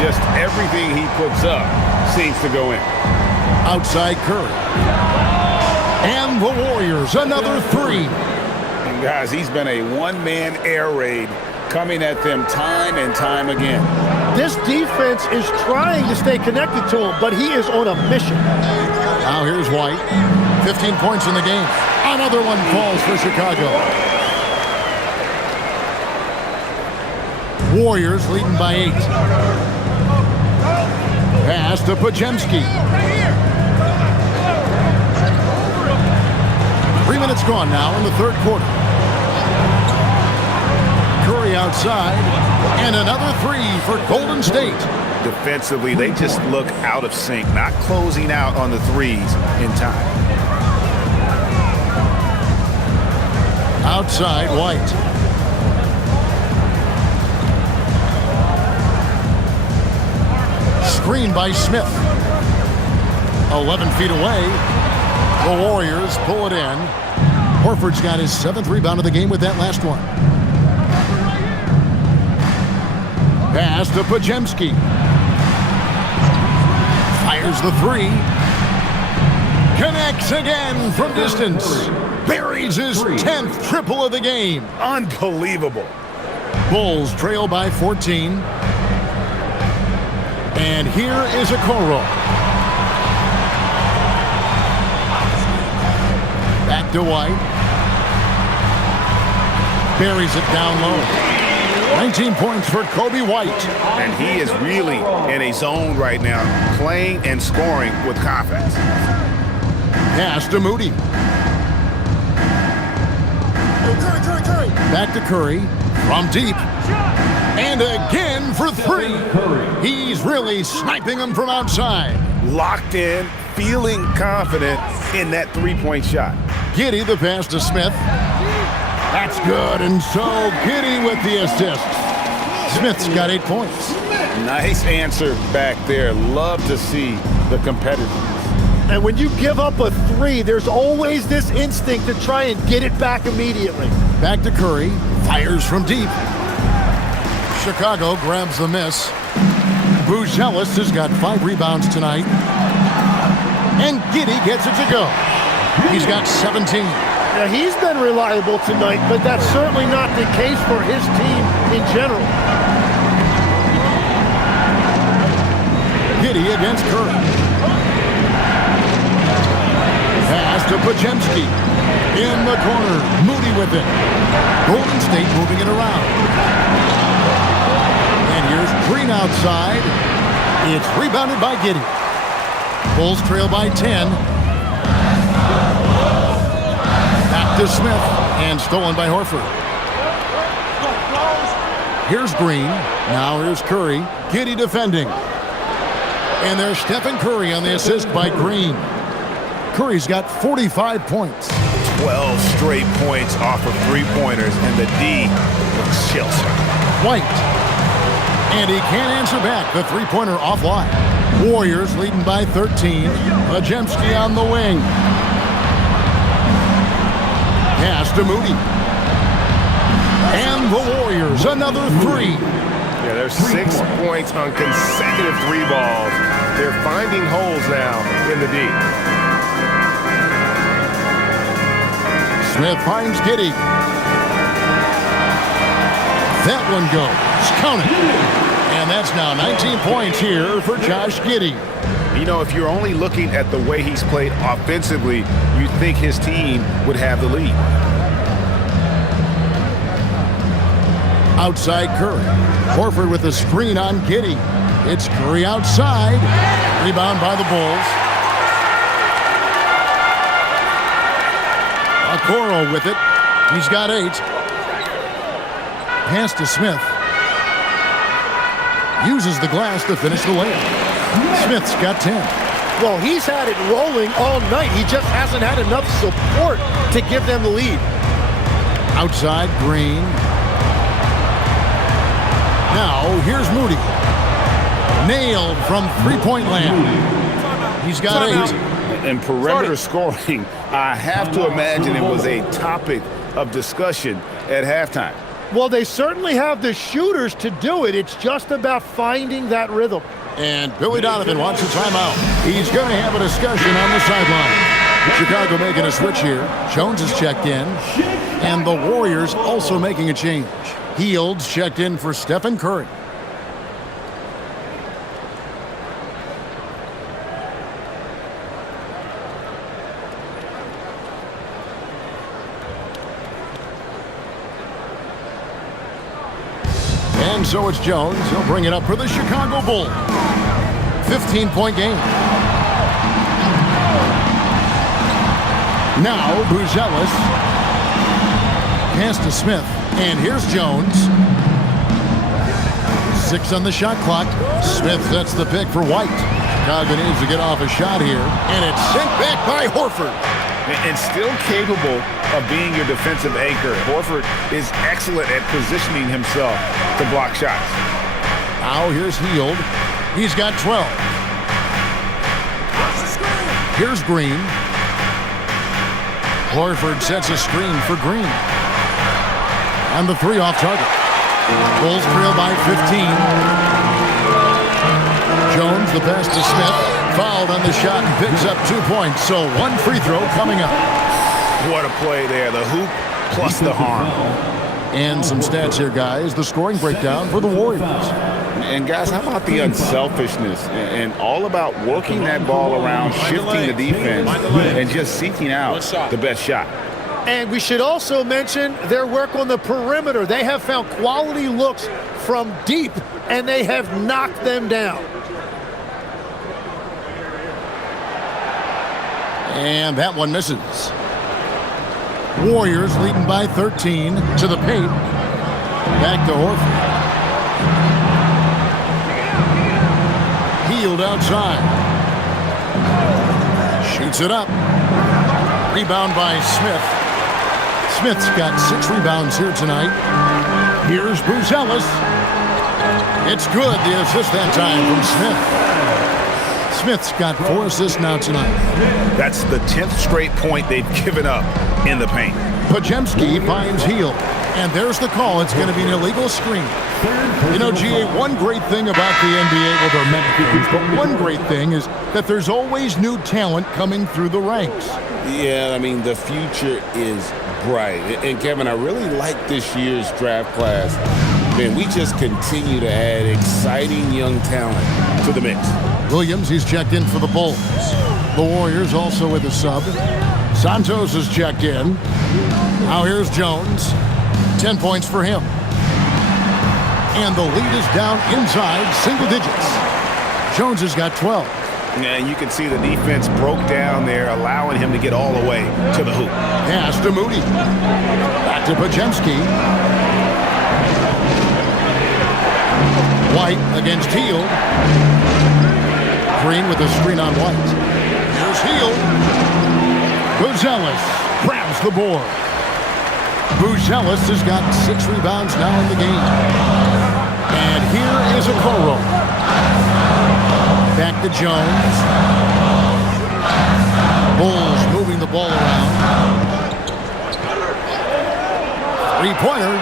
Just everything he puts up seems to go in. Outside Curry. And the Warriors, another 3. And guys, he's been a one-man air raid coming at them time and time again. This defense is trying to stay connected to him, but he is on a mission. Now here's White. 15 points in the game. Another one falls for Chicago. Warriors leading by 8. Pass to Podziemski. 3 minutes gone now in the third quarter. Curry outside, and another 3 for Golden State. Defensively, they just look out of sync, not closing out on the threes in time. Outside, White. Screen by Smith. 11 feet away. The Warriors pull it in. Horford's got his 7th rebound of the game with that last one. Pass to Podziemski. Fires the 3. Connects again from distance. Buries his 10th triple of the game. Unbelievable. Bulls trail by 14. And here is Okoro. Back to White. Buries it down low. 19 points for Kobe White. And he is really in a zone right now, playing and scoring with confidence. Pass to Moody. Back to Curry from deep. And again for 3. He's really sniping them from outside. Locked in, feeling confident in that three-point shot. Giddey the pass to Smith. That's good, and so Giddey with the assist. Smith's got 8 points. Nice answer back there. Love to see the competitiveness. And when you give up a 3, there's always this instinct to try and get it back immediately. Back to Curry. Fires from deep. Chicago grabs the miss. Buzelis has got 5 rebounds tonight. And Giddey gets it to go. He's got 17. Now, he's been reliable tonight, but that's certainly not the case for his team in general. Giddey against Curry. Pass to Podziemski. In the corner. Moody with it. Golden State moving it around. And here's Green outside. It's rebounded by Giddey. Bulls trail by 10. Back to Smith. And stolen by Horford. Here's Green. Now here's Curry. Giddey defending. And there's Stephen Curry on the assist by Green. Curry's got 45 points. 12 straight points off of three-pointers, and the D looks shell-shocked. White. And he can't answer back. The three-pointer offline. Warriors leading by 13. Podziemski on the wing. Pass to Moody. And the Warriors, another 3. Yeah, there's 6 points on consecutive 3 balls. They're finding holes now in the D. Smith finds Giddey. That one goes. Count it. And that's now 19 points here for Josh Giddey. You know, if you're only looking at the way he's played offensively, you'd think his team would have the lead. Outside Curry. Horford with the screen on Giddey. It's Curry outside. Rebound by the Bulls. Okoro with it. He's got 8. Pass to Smith. Uses the glass to finish the layup. Smith's got 10. Well, he's had it rolling all night. He just hasn't had enough support to give them the lead. Outside Green. Now, here's Moody. Nailed from three-point land. He's got 8. And perimeter scoring, I have to imagine it was a topic of discussion at halftime. Well, they certainly have the shooters to do it. It's just about finding that rhythm. And Billy Donovan wants a timeout. He's going to have a discussion on the sideline. Chicago making a switch here. Jones is checked in. And the Warriors also making a change. Hields checked in for Stephen Curry. And so it's Jones. He'll bring it up for the Chicago Bulls. 15-point game. Now, Buzelis. Pass to Smith. And here's Jones. 6 on the shot clock. Smith sets the pick for White. Chicago needs to get off a shot here. And it's sent back by Horford. And still capable of being your defensive anchor. Horford is excellent at positioning himself to block shots. Now here's Hield. He's got 12. Here's Green. Horford sets a screen for Green. And the 3 off target. Bulls trail by 15. Jones, the pass to Smith. Fouled on the shot and picks up 2 points. So 1 free throw coming up. What a play there. The hoop plus the harm. And some stats here, guys. The scoring breakdown for the Warriors. And guys, how about the unselfishness and all about working that ball around, shifting the defense, and just seeking out the best shot. And we should also mention their work on the perimeter. They have found quality looks from deep, and they have knocked them down. And that one misses. Warriors leading by 13 to the paint. Back to Horford. Hield outside. Shoots it up. Rebound by Smith. Smith's got 6 rebounds here tonight. Here's Buzelis. It's good. The assist that time from Smith. Smith's got 4 assists now tonight. That's the 10th straight point they've given up in the paint. Podziemski finds Hield. And there's the call. It's going to be an illegal screen. You know, GA, one great thing about the NBA, well, there are many things, but one great thing is that there's always new talent coming through the ranks. Yeah, I mean, the future is bright. And, Kevin, I really like this year's draft class. Man, we just continue to add exciting young talent to the mix. Williams, he's checked in for the Bulls. The Warriors also with a sub. Santos is checked in. Now here's Jones. 10 points for him. And the lead is down inside single digits. Jones has got 12. And you can see the defense broke down there, allowing him to get all the way to the hoop. Pass to Moody. Back to Podziemski. White against Hield. Green with a screen on White. Here's Hield. Buzelis grabs the board. Buzelis has got 6 rebounds now in the game. And here is Okoro. Back to Jones. Bulls moving the ball around. 3-pointer.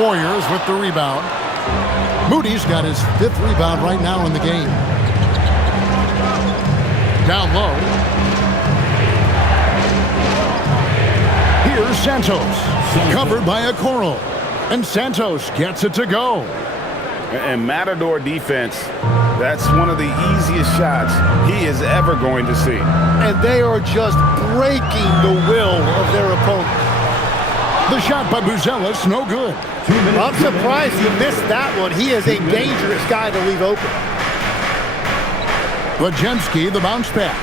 Warriors with the rebound. Moody's got his 5th rebound right now in the game. Down low. Here's Santos. Covered by Okoro. And Santos gets it to go. And Matador defense, that's one of the easiest shots he is ever going to see. And they are just breaking the will of their opponent. The shot by Buzelis, no good. I'm surprised he missed that one. He is a dangerous guy to leave open. Podziemski, the bounce pass.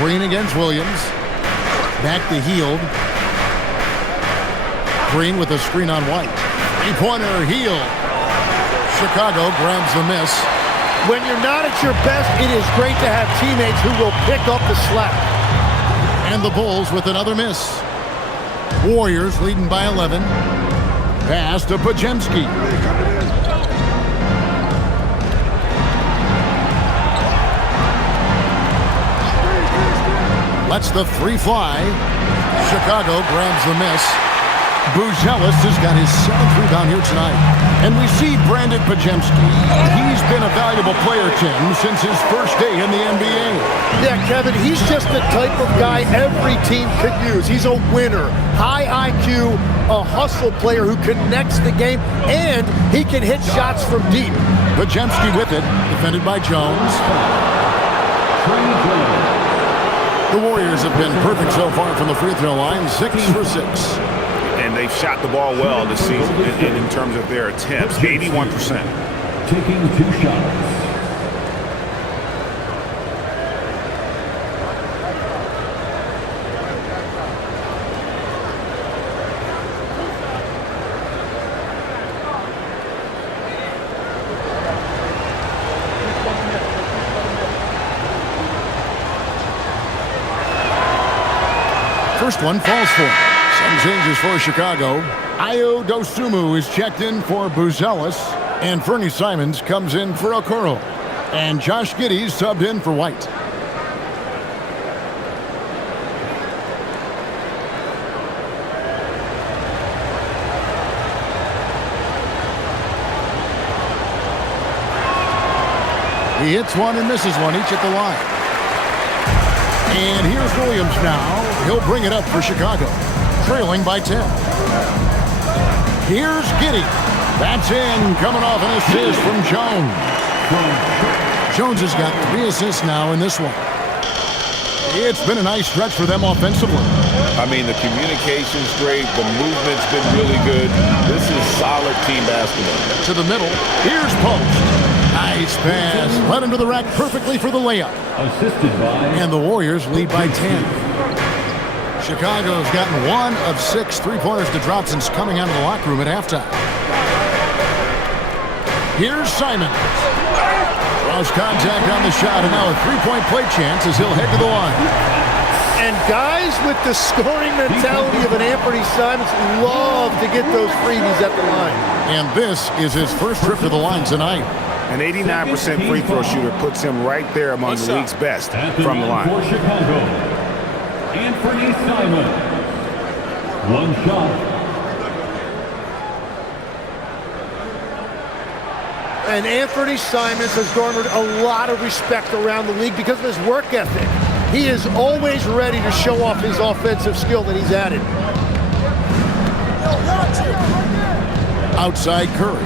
Green against Williams. Back to Hield. Green with a screen on White. 3-pointer, Hield. Chicago grabs the miss. When you're not at your best, it is great to have teammates who will pick up the slack. And the Bulls with another miss. Warriors leading by 11. Pass to Podziemski. Lets the 3 fly. Chicago grabs the miss. Buzelis has got his 7th rebound here tonight. And we see Brandon Podziemski. He's been a valuable player, Tim, since his first day in the NBA. Yeah, Kevin, he's just the type of guy every team could use. He's a winner, high IQ, a hustle player who connects the game, and he can hit shots from deep. Podziemski with it, defended by Jones. The Warriors have been perfect so far from the free throw line, 6 for 6. and they've shot the ball well this season in terms of their attempts, 81%. Taking 2 shots. First one falls for him. Some changes for Chicago. Ayo Dosunmu is checked in for Buzelis, and Fernie Simons comes in for Okoro. And Josh Giddey's subbed in for White. He hits one and misses one, each at the line. And here's Williams now. He'll bring it up for Chicago, trailing by 10. Here's Giddey. That's in, coming off an assist from Jones. Jones has got 3 assists now in this one. It's been a nice stretch for them offensively. I mean, the communication's great. The movement's been really good. This is solid team basketball. To the middle. Here's Post. Nice pass. Led him to the rack perfectly for the layup. Assisted by... And the Warriors lead by 10. Chicago's gotten 1 of 6 3-pointers to drop since coming out of the locker room at halftime. Here's Simons. Draws contact on the shot, and now a 3-point play chance as he'll head to the line. And guys with the scoring mentality of an Anthony Simons love to get those freebies at the line. And this is his first trip to the line tonight. An 89% free throw shooter puts him right there among the league's best from the line. For Chicago, Anthony Simons. 1 shot. And Anthony Simons has garnered a lot of respect around the league because of his work ethic. He is always ready to show off his offensive skill that he's added. Outside Curry.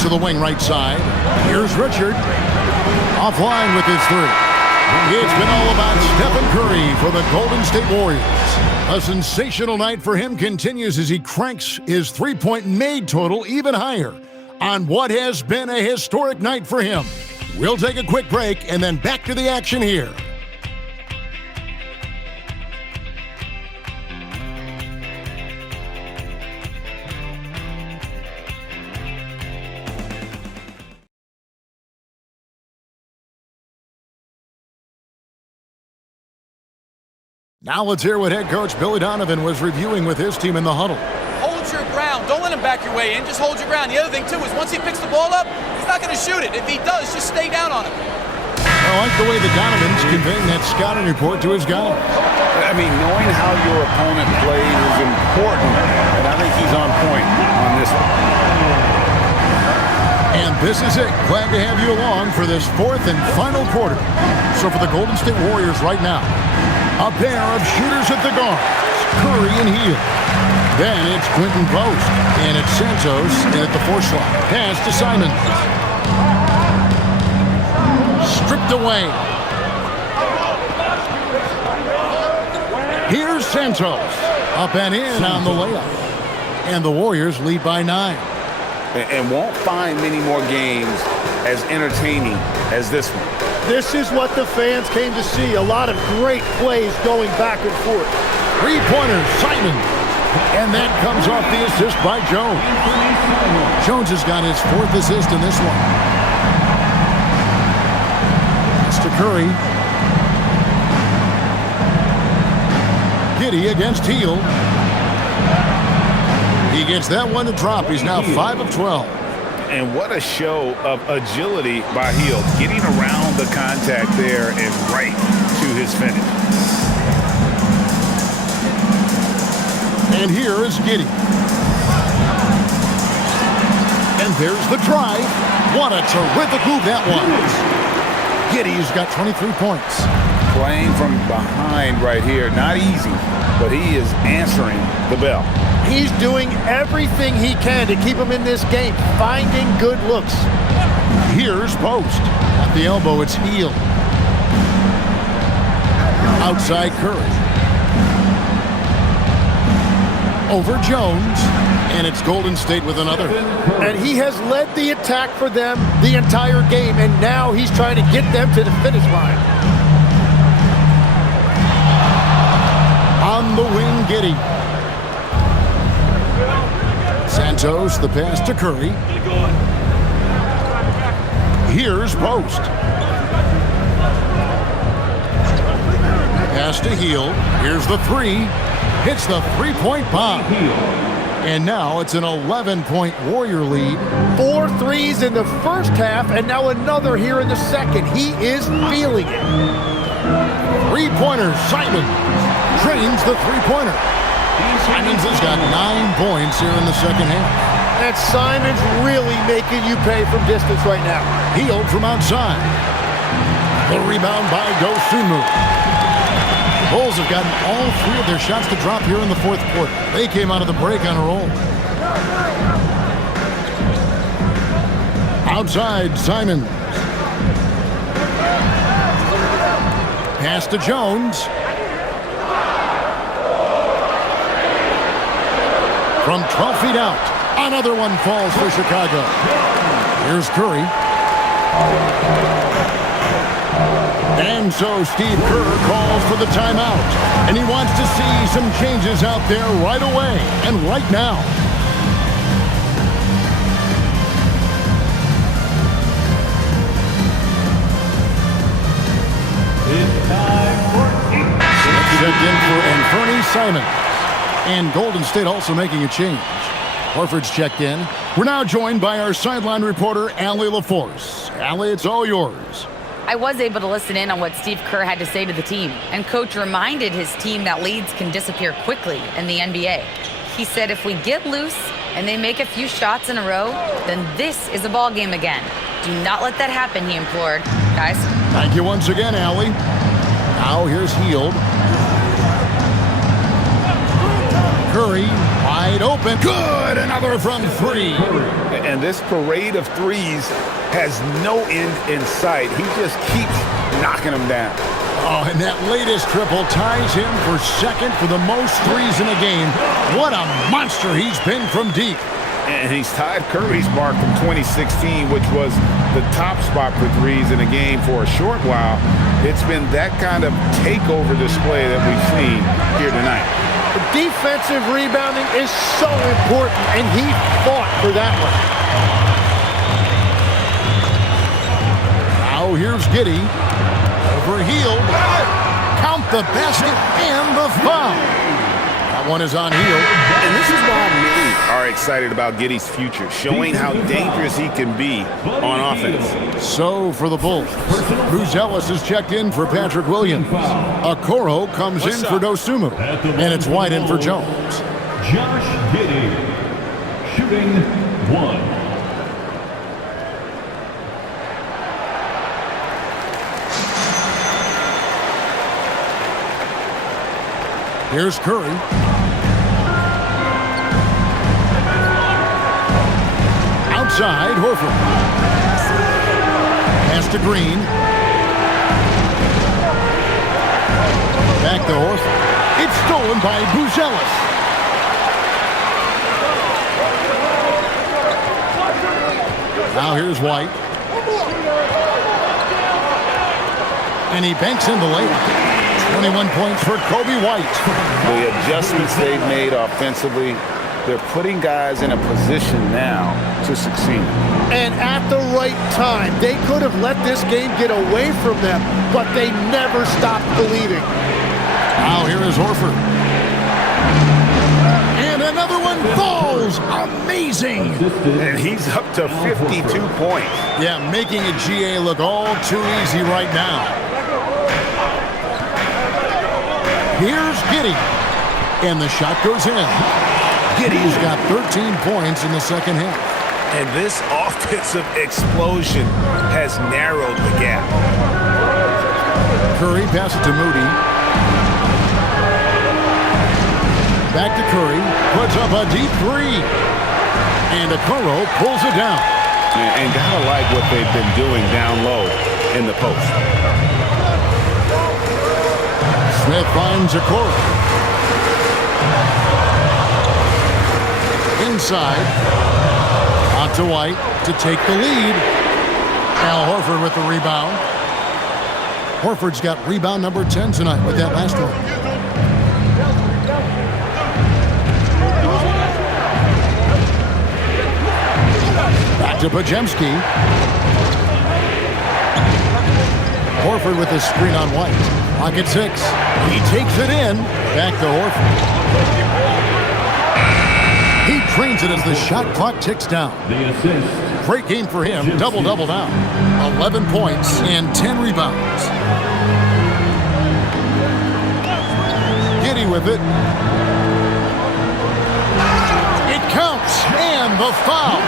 To the wing right side. Here's Richard. Offline with his 3. It's been all about Stephen Curry for the Golden State Warriors. A sensational night for him continues as he cranks his 3-point made total even higher on what has been a historic night for him. We'll take a quick break and then back to the action here. Now let's hear what head coach Billy Donovan was reviewing with his team in the huddle. Hold your ground. Don't let him back your way in. Just hold your ground. The other thing, too, is once he picks the ball up, he's not going to shoot it. If he does, just stay down on him. I like the way the Donovan's conveying that scouting report to his guys. I mean, knowing how your opponent plays is important, and I think he's on point on this one. And this is it. Glad to have you along for this 4th and final quarter. So for the Golden State Warriors right now, a pair of shooters at the guards, Curry and Hield. Then it's Quentin Post, and it's Santos at the 4 slot. Pass to Simons. Stripped away. Here's Santos. Up and in on the layup. And the Warriors lead by 9. And won't find many more games as entertaining as this one. This is what the fans came to see. A lot of great plays going back and forth. 3-pointers, Simons. And that comes off the assist by Jones. Jones has got his 4th assist in this one. It's to Curry. Giddey against Hield. He gets that one to drop. He's now 5 of 12. And what a show of agility by Hield, getting around the contact there and right to his finish. And here is Giddey. And there's the drive. What a terrific move that was. Giddey's got 23 points. Playing from behind right here, not easy, but he is answering the bell. He's doing everything he can to keep him in this game, finding good looks. Here's Post. At the elbow, it's Hield. outside Curry. Over Jones, and it's Golden State with another. And he has led the attack for them the entire game, and now he's trying to get them to the finish line. On the wing, Giddey. Santos, the pass to Curry. Here's Post. Pass to Hield. Here's the three. Hits the three-point bomb. And now it's an 11-point Warrior lead. 4 threes in the first half, and now another here in the second. He is feeling it. Three-pointer, Simon drains the three-pointer. Simons has got 9 points here in the second half. And Simon's really making you pay from distance right now. Hield from outside. The rebound by Dosunmu. Bulls have gotten all 3 of their shots to drop here in the fourth quarter. They came out of the break on a roll. Outside, Simons. Pass to Jones. From 12 feet out. Another one falls for Chicago. Here's Curry. And so Steve Kerr calls for the timeout. And he wants to see some changes out there right away and right now. It's time for Checked in for Anthony Simons. And Golden State also making a change. Horford's checked in. We're now joined by our sideline reporter, Allie LaForce. Allie, it's all yours. I was able to listen in on what Steve Kerr had to say to the team, and Coach reminded his team that leads can disappear quickly in the NBA. He said if we get loose and they make a few shots in a row, then this is a ball game again. Do not let that happen, he implored. Guys. Thank you once again, Allie. Now here's Hield. Curry, wide open. Good! Another from 3. And this parade of threes has no end in sight. He just keeps knocking them down. Oh, and that latest triple ties him for second for the most threes in a game. What a monster he's been from deep. And he's tied Curry's mark from 2016, which was the top spot for threes in a game for a short while. It's been that kind of takeover display that we've seen here tonight. Defensive rebounding is so important, and he fought for that one. Now here's Giddey. Over Hield. Count the basket and the foul. That one is on Hield. And this is why many are excited about Giddey's future, showing how dangerous he can be on offense. So for the Bulls, Bruce Ellis is checked in for Patrick Williams. Okoro comes in for Dosunmu. And it's White in for Jones. Josh Giddey, shooting 1. Here's Curry. Outside, Horford. Pass to Green. Back to Horford. It's stolen by Buzelis. Now here's White. And he banks in the layup. 21 points for Kobe White. The adjustments they've made offensively, they're putting guys in a position now to succeed. And at the right time, they could have let this game get away from them, but they never stopped believing. Now here is Horford. And another one falls. Amazing. And he's up to 52 points. Yeah, making a GA look all too easy right now. Here's Giddey. And the shot goes in. Giddey's got 13 points in the second half. And this offensive explosion has narrowed the gap. Curry passes to Moody. Back to Curry. Puts up a deep 3. And Okoro pulls it down. And gotta like what they've been doing down low in the post. Smith finds Okoro. Inside. Out to White to take the lead. Al Horford with the rebound. Horford's got rebound number 10 tonight with that last one. Back to Podziemski. Horford with the screen on White. Pocket 6. He takes it in. Back to Horford. He trains it as the shot clock ticks down. The assist. Great game for him. Double-double now. 11 points and 10 rebounds. Giddey with it. It counts. And the foul.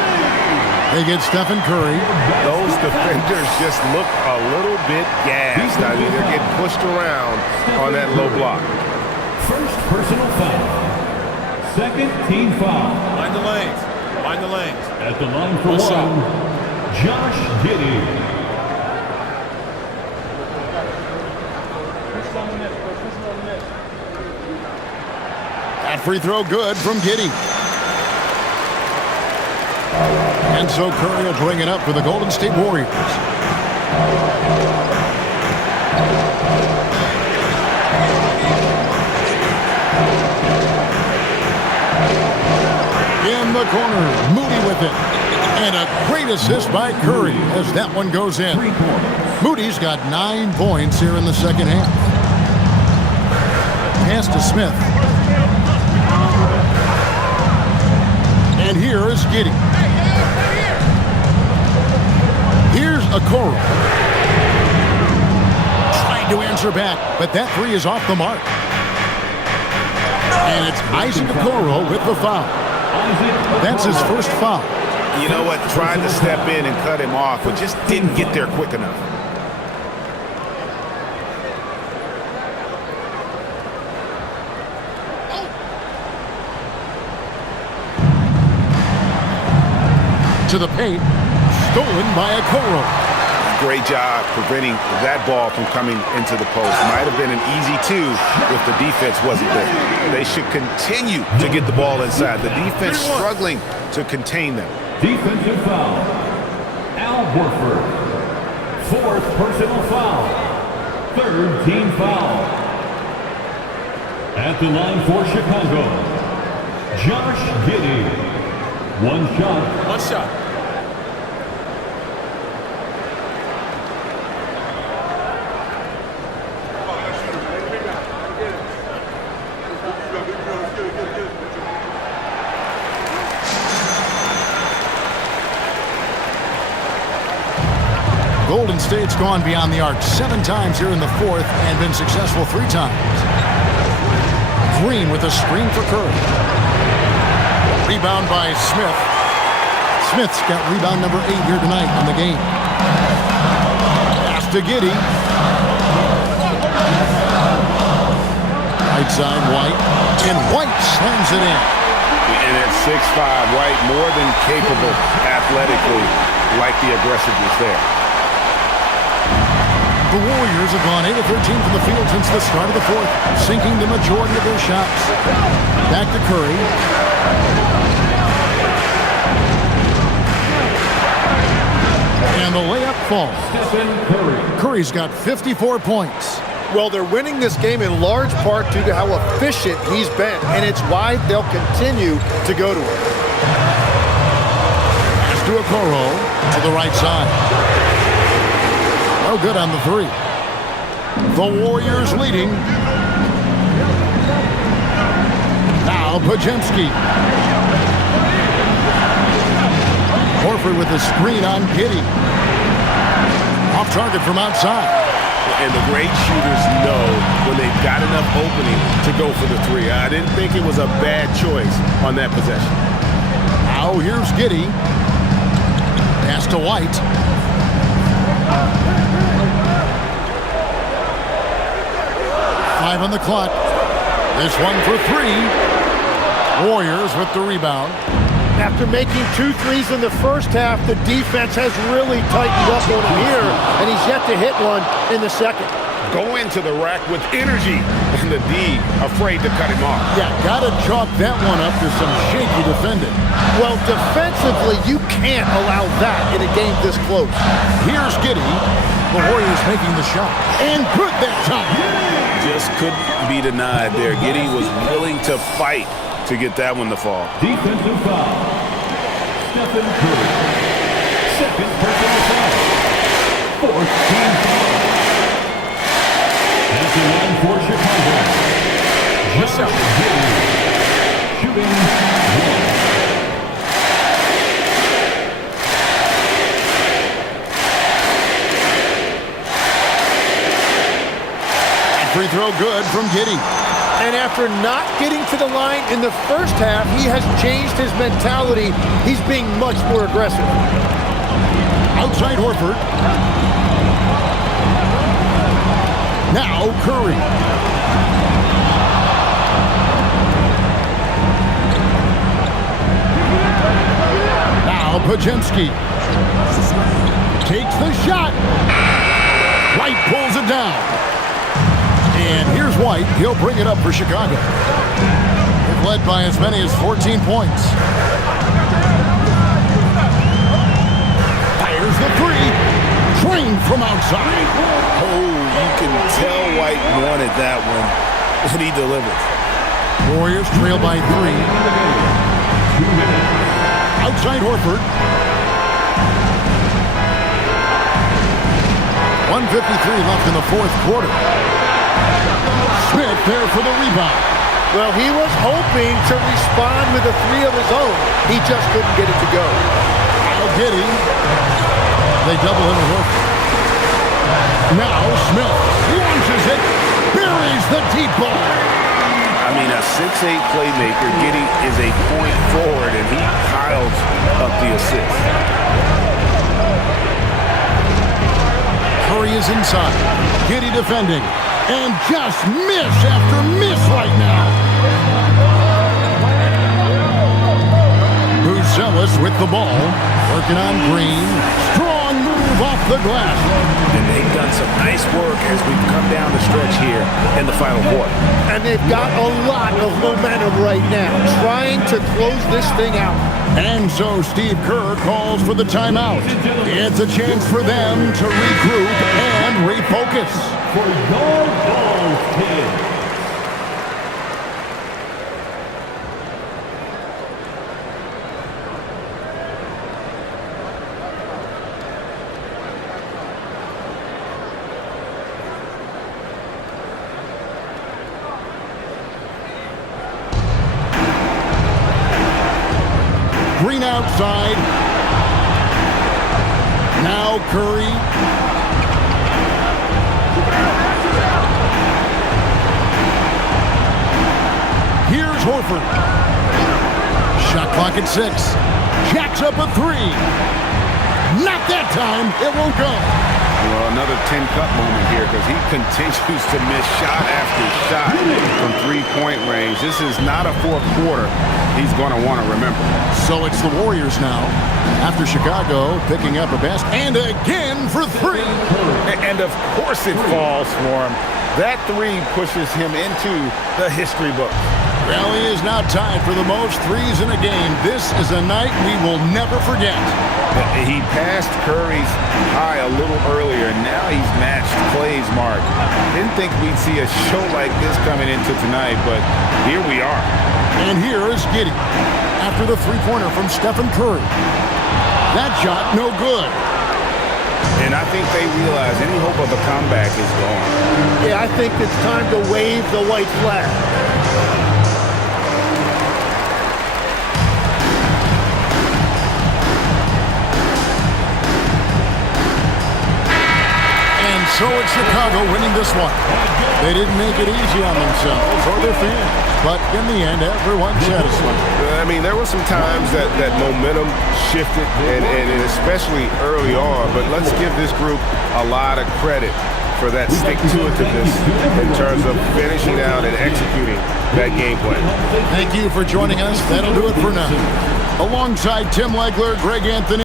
They get Stephen Curry. Those defenders just look a little bit gassed. I mean, they're getting pushed around on that low block. First personal foul. Second team foul. Mind the lanes. Mind the lanes. At the line for one, Josh Giddey. That free throw good from Giddey. And so Curry will bring it up for the Golden State Warriors. In the corner, Moody with it. And a great assist by Curry as that one goes in. Moody's got 9 points here in the second half. Pass to Smith. And here is Giddey. Here's Okoro. Trying to answer back, but that three is off the mark. And it's Isaac Okoro with the foul. That's his first foul. You know what? Tried to step in and cut him off, but just didn't get there quick enough. To the paint, stolen by Okoro. Great job preventing that ball from coming into the post. Might have been an easy 2 if the defense wasn't there. They should continue to get the ball inside. The defense struggling to contain them. Defensive foul. Al Horford. Fourth personal foul. Third team foul. At the line for Chicago, Josh Giddey. One shot. One shot. Golden State's gone beyond the arc 7 times here in the fourth and been successful 3 times. Green with a screen for Curry. Rebound by Smith. Smith's got rebound number 8 here tonight in the game. Pass to Giddey. Right side, White. And White slams it in. And at 6'5", White more than capable athletically, like the aggressiveness there. The Warriors have gone 8 of 13 from the field since the start of the fourth, sinking the majority of their shots. Back to Curry. And the layup falls. Curry's got 54 points. Well, they're winning this game in large part due to how efficient he's been, and it's why they'll continue to go to him. Pass to Okoro to the right side. No good on the 3. The Warriors leading. Now Podziemski. Horford with the screen on Giddey. Off target from outside. And the great shooters know when they've got enough opening to go for the 3. I didn't think it was a bad choice on that possession. Now here's Giddey. Pass to White. Five on the clock. This one for 3. Warriors with the rebound. After making 2 threes in the first half, the defense has really tightened up on him here, and he's yet to hit one in the second. go into the rack with energy, and the D afraid to cut him off. Yeah, gotta chalk that one up to some shaky defending. Well, defensively, you can't allow that in a game this close. Here's Giddey. The Warriors making the shot. And good that time. Just couldn't be denied there. Giddey was willing to fight to get that one to fall. Defensive foul. Stephen Curry. Second personal foul. Fourth team foul. At the line for Chicago. Josh Giddey. Shooting one. Free throw good from Giddey. And after not getting to the line in the first half, he has changed his mentality. He's being much more aggressive. Outside Horford. Now Curry. Now Podziemski. Takes the shot. White pulls it down. And here's White. He'll bring it up for Chicago. They've led by as many as 14 points. Fires the three. Drained from outside. Oh, you can tell White wanted that one, and he delivered. Warriors trail by 3. Outside Horford. 1:53 left in the fourth quarter. Smith there for the rebound. Well, he was hoping to respond with a three of his own. He just couldn't get it to go. Now Giddey. They double him with Horford. Now Smith launches it. Buries the deep ball. I mean, a 6'8 playmaker. Giddey is a point forward, and he piles up the assist. Curry is inside. Giddey defending. And just miss after miss right now. Buzelis with the ball. Working on Green. Strong move off the glass. And they've done some nice work as we've come down the stretch here in the final quarter. And they've got a lot of momentum right now, trying to close this thing out. And so Steve Kerr calls for the timeout. It's a chance for them to regroup and refocus. For your ball, kid. Green outside. Now Curry. Here's Horford. Shot clock at 6. Jacks up a 3. Not that time. It won't go. Well, another 10-cup moment here because he continues to miss shot after shot from three-point range. This is not a fourth quarter he's going to want to remember. So it's the Warriors now. After Chicago picking up a basket. And again for 3. And of course it falls for him. That 3 pushes him into the history book. Rally is now tied for the most threes in a game. This is a night we will never forget. He passed Curry's high a little earlier, and now he's matched Clay's mark. Didn't think we'd see a show like this coming into tonight, but here we are. And here is Giddey after the three-pointer from Stephen Curry. That shot, no good. And I think they realize any hope of a comeback is gone. Yeah, I think it's time to wave the white flag. So it's Chicago winning this one. They didn't make it easy on themselves or their fans, but in the end, everyone's satisfied. I mean, there were some times that momentum shifted, and especially early on, but let's give this group a lot of credit for that stick-to-itiveness in terms of finishing out and executing that game plan. Thank you for joining us. That'll do it for now. Alongside Tim Legler, Greg Anthony,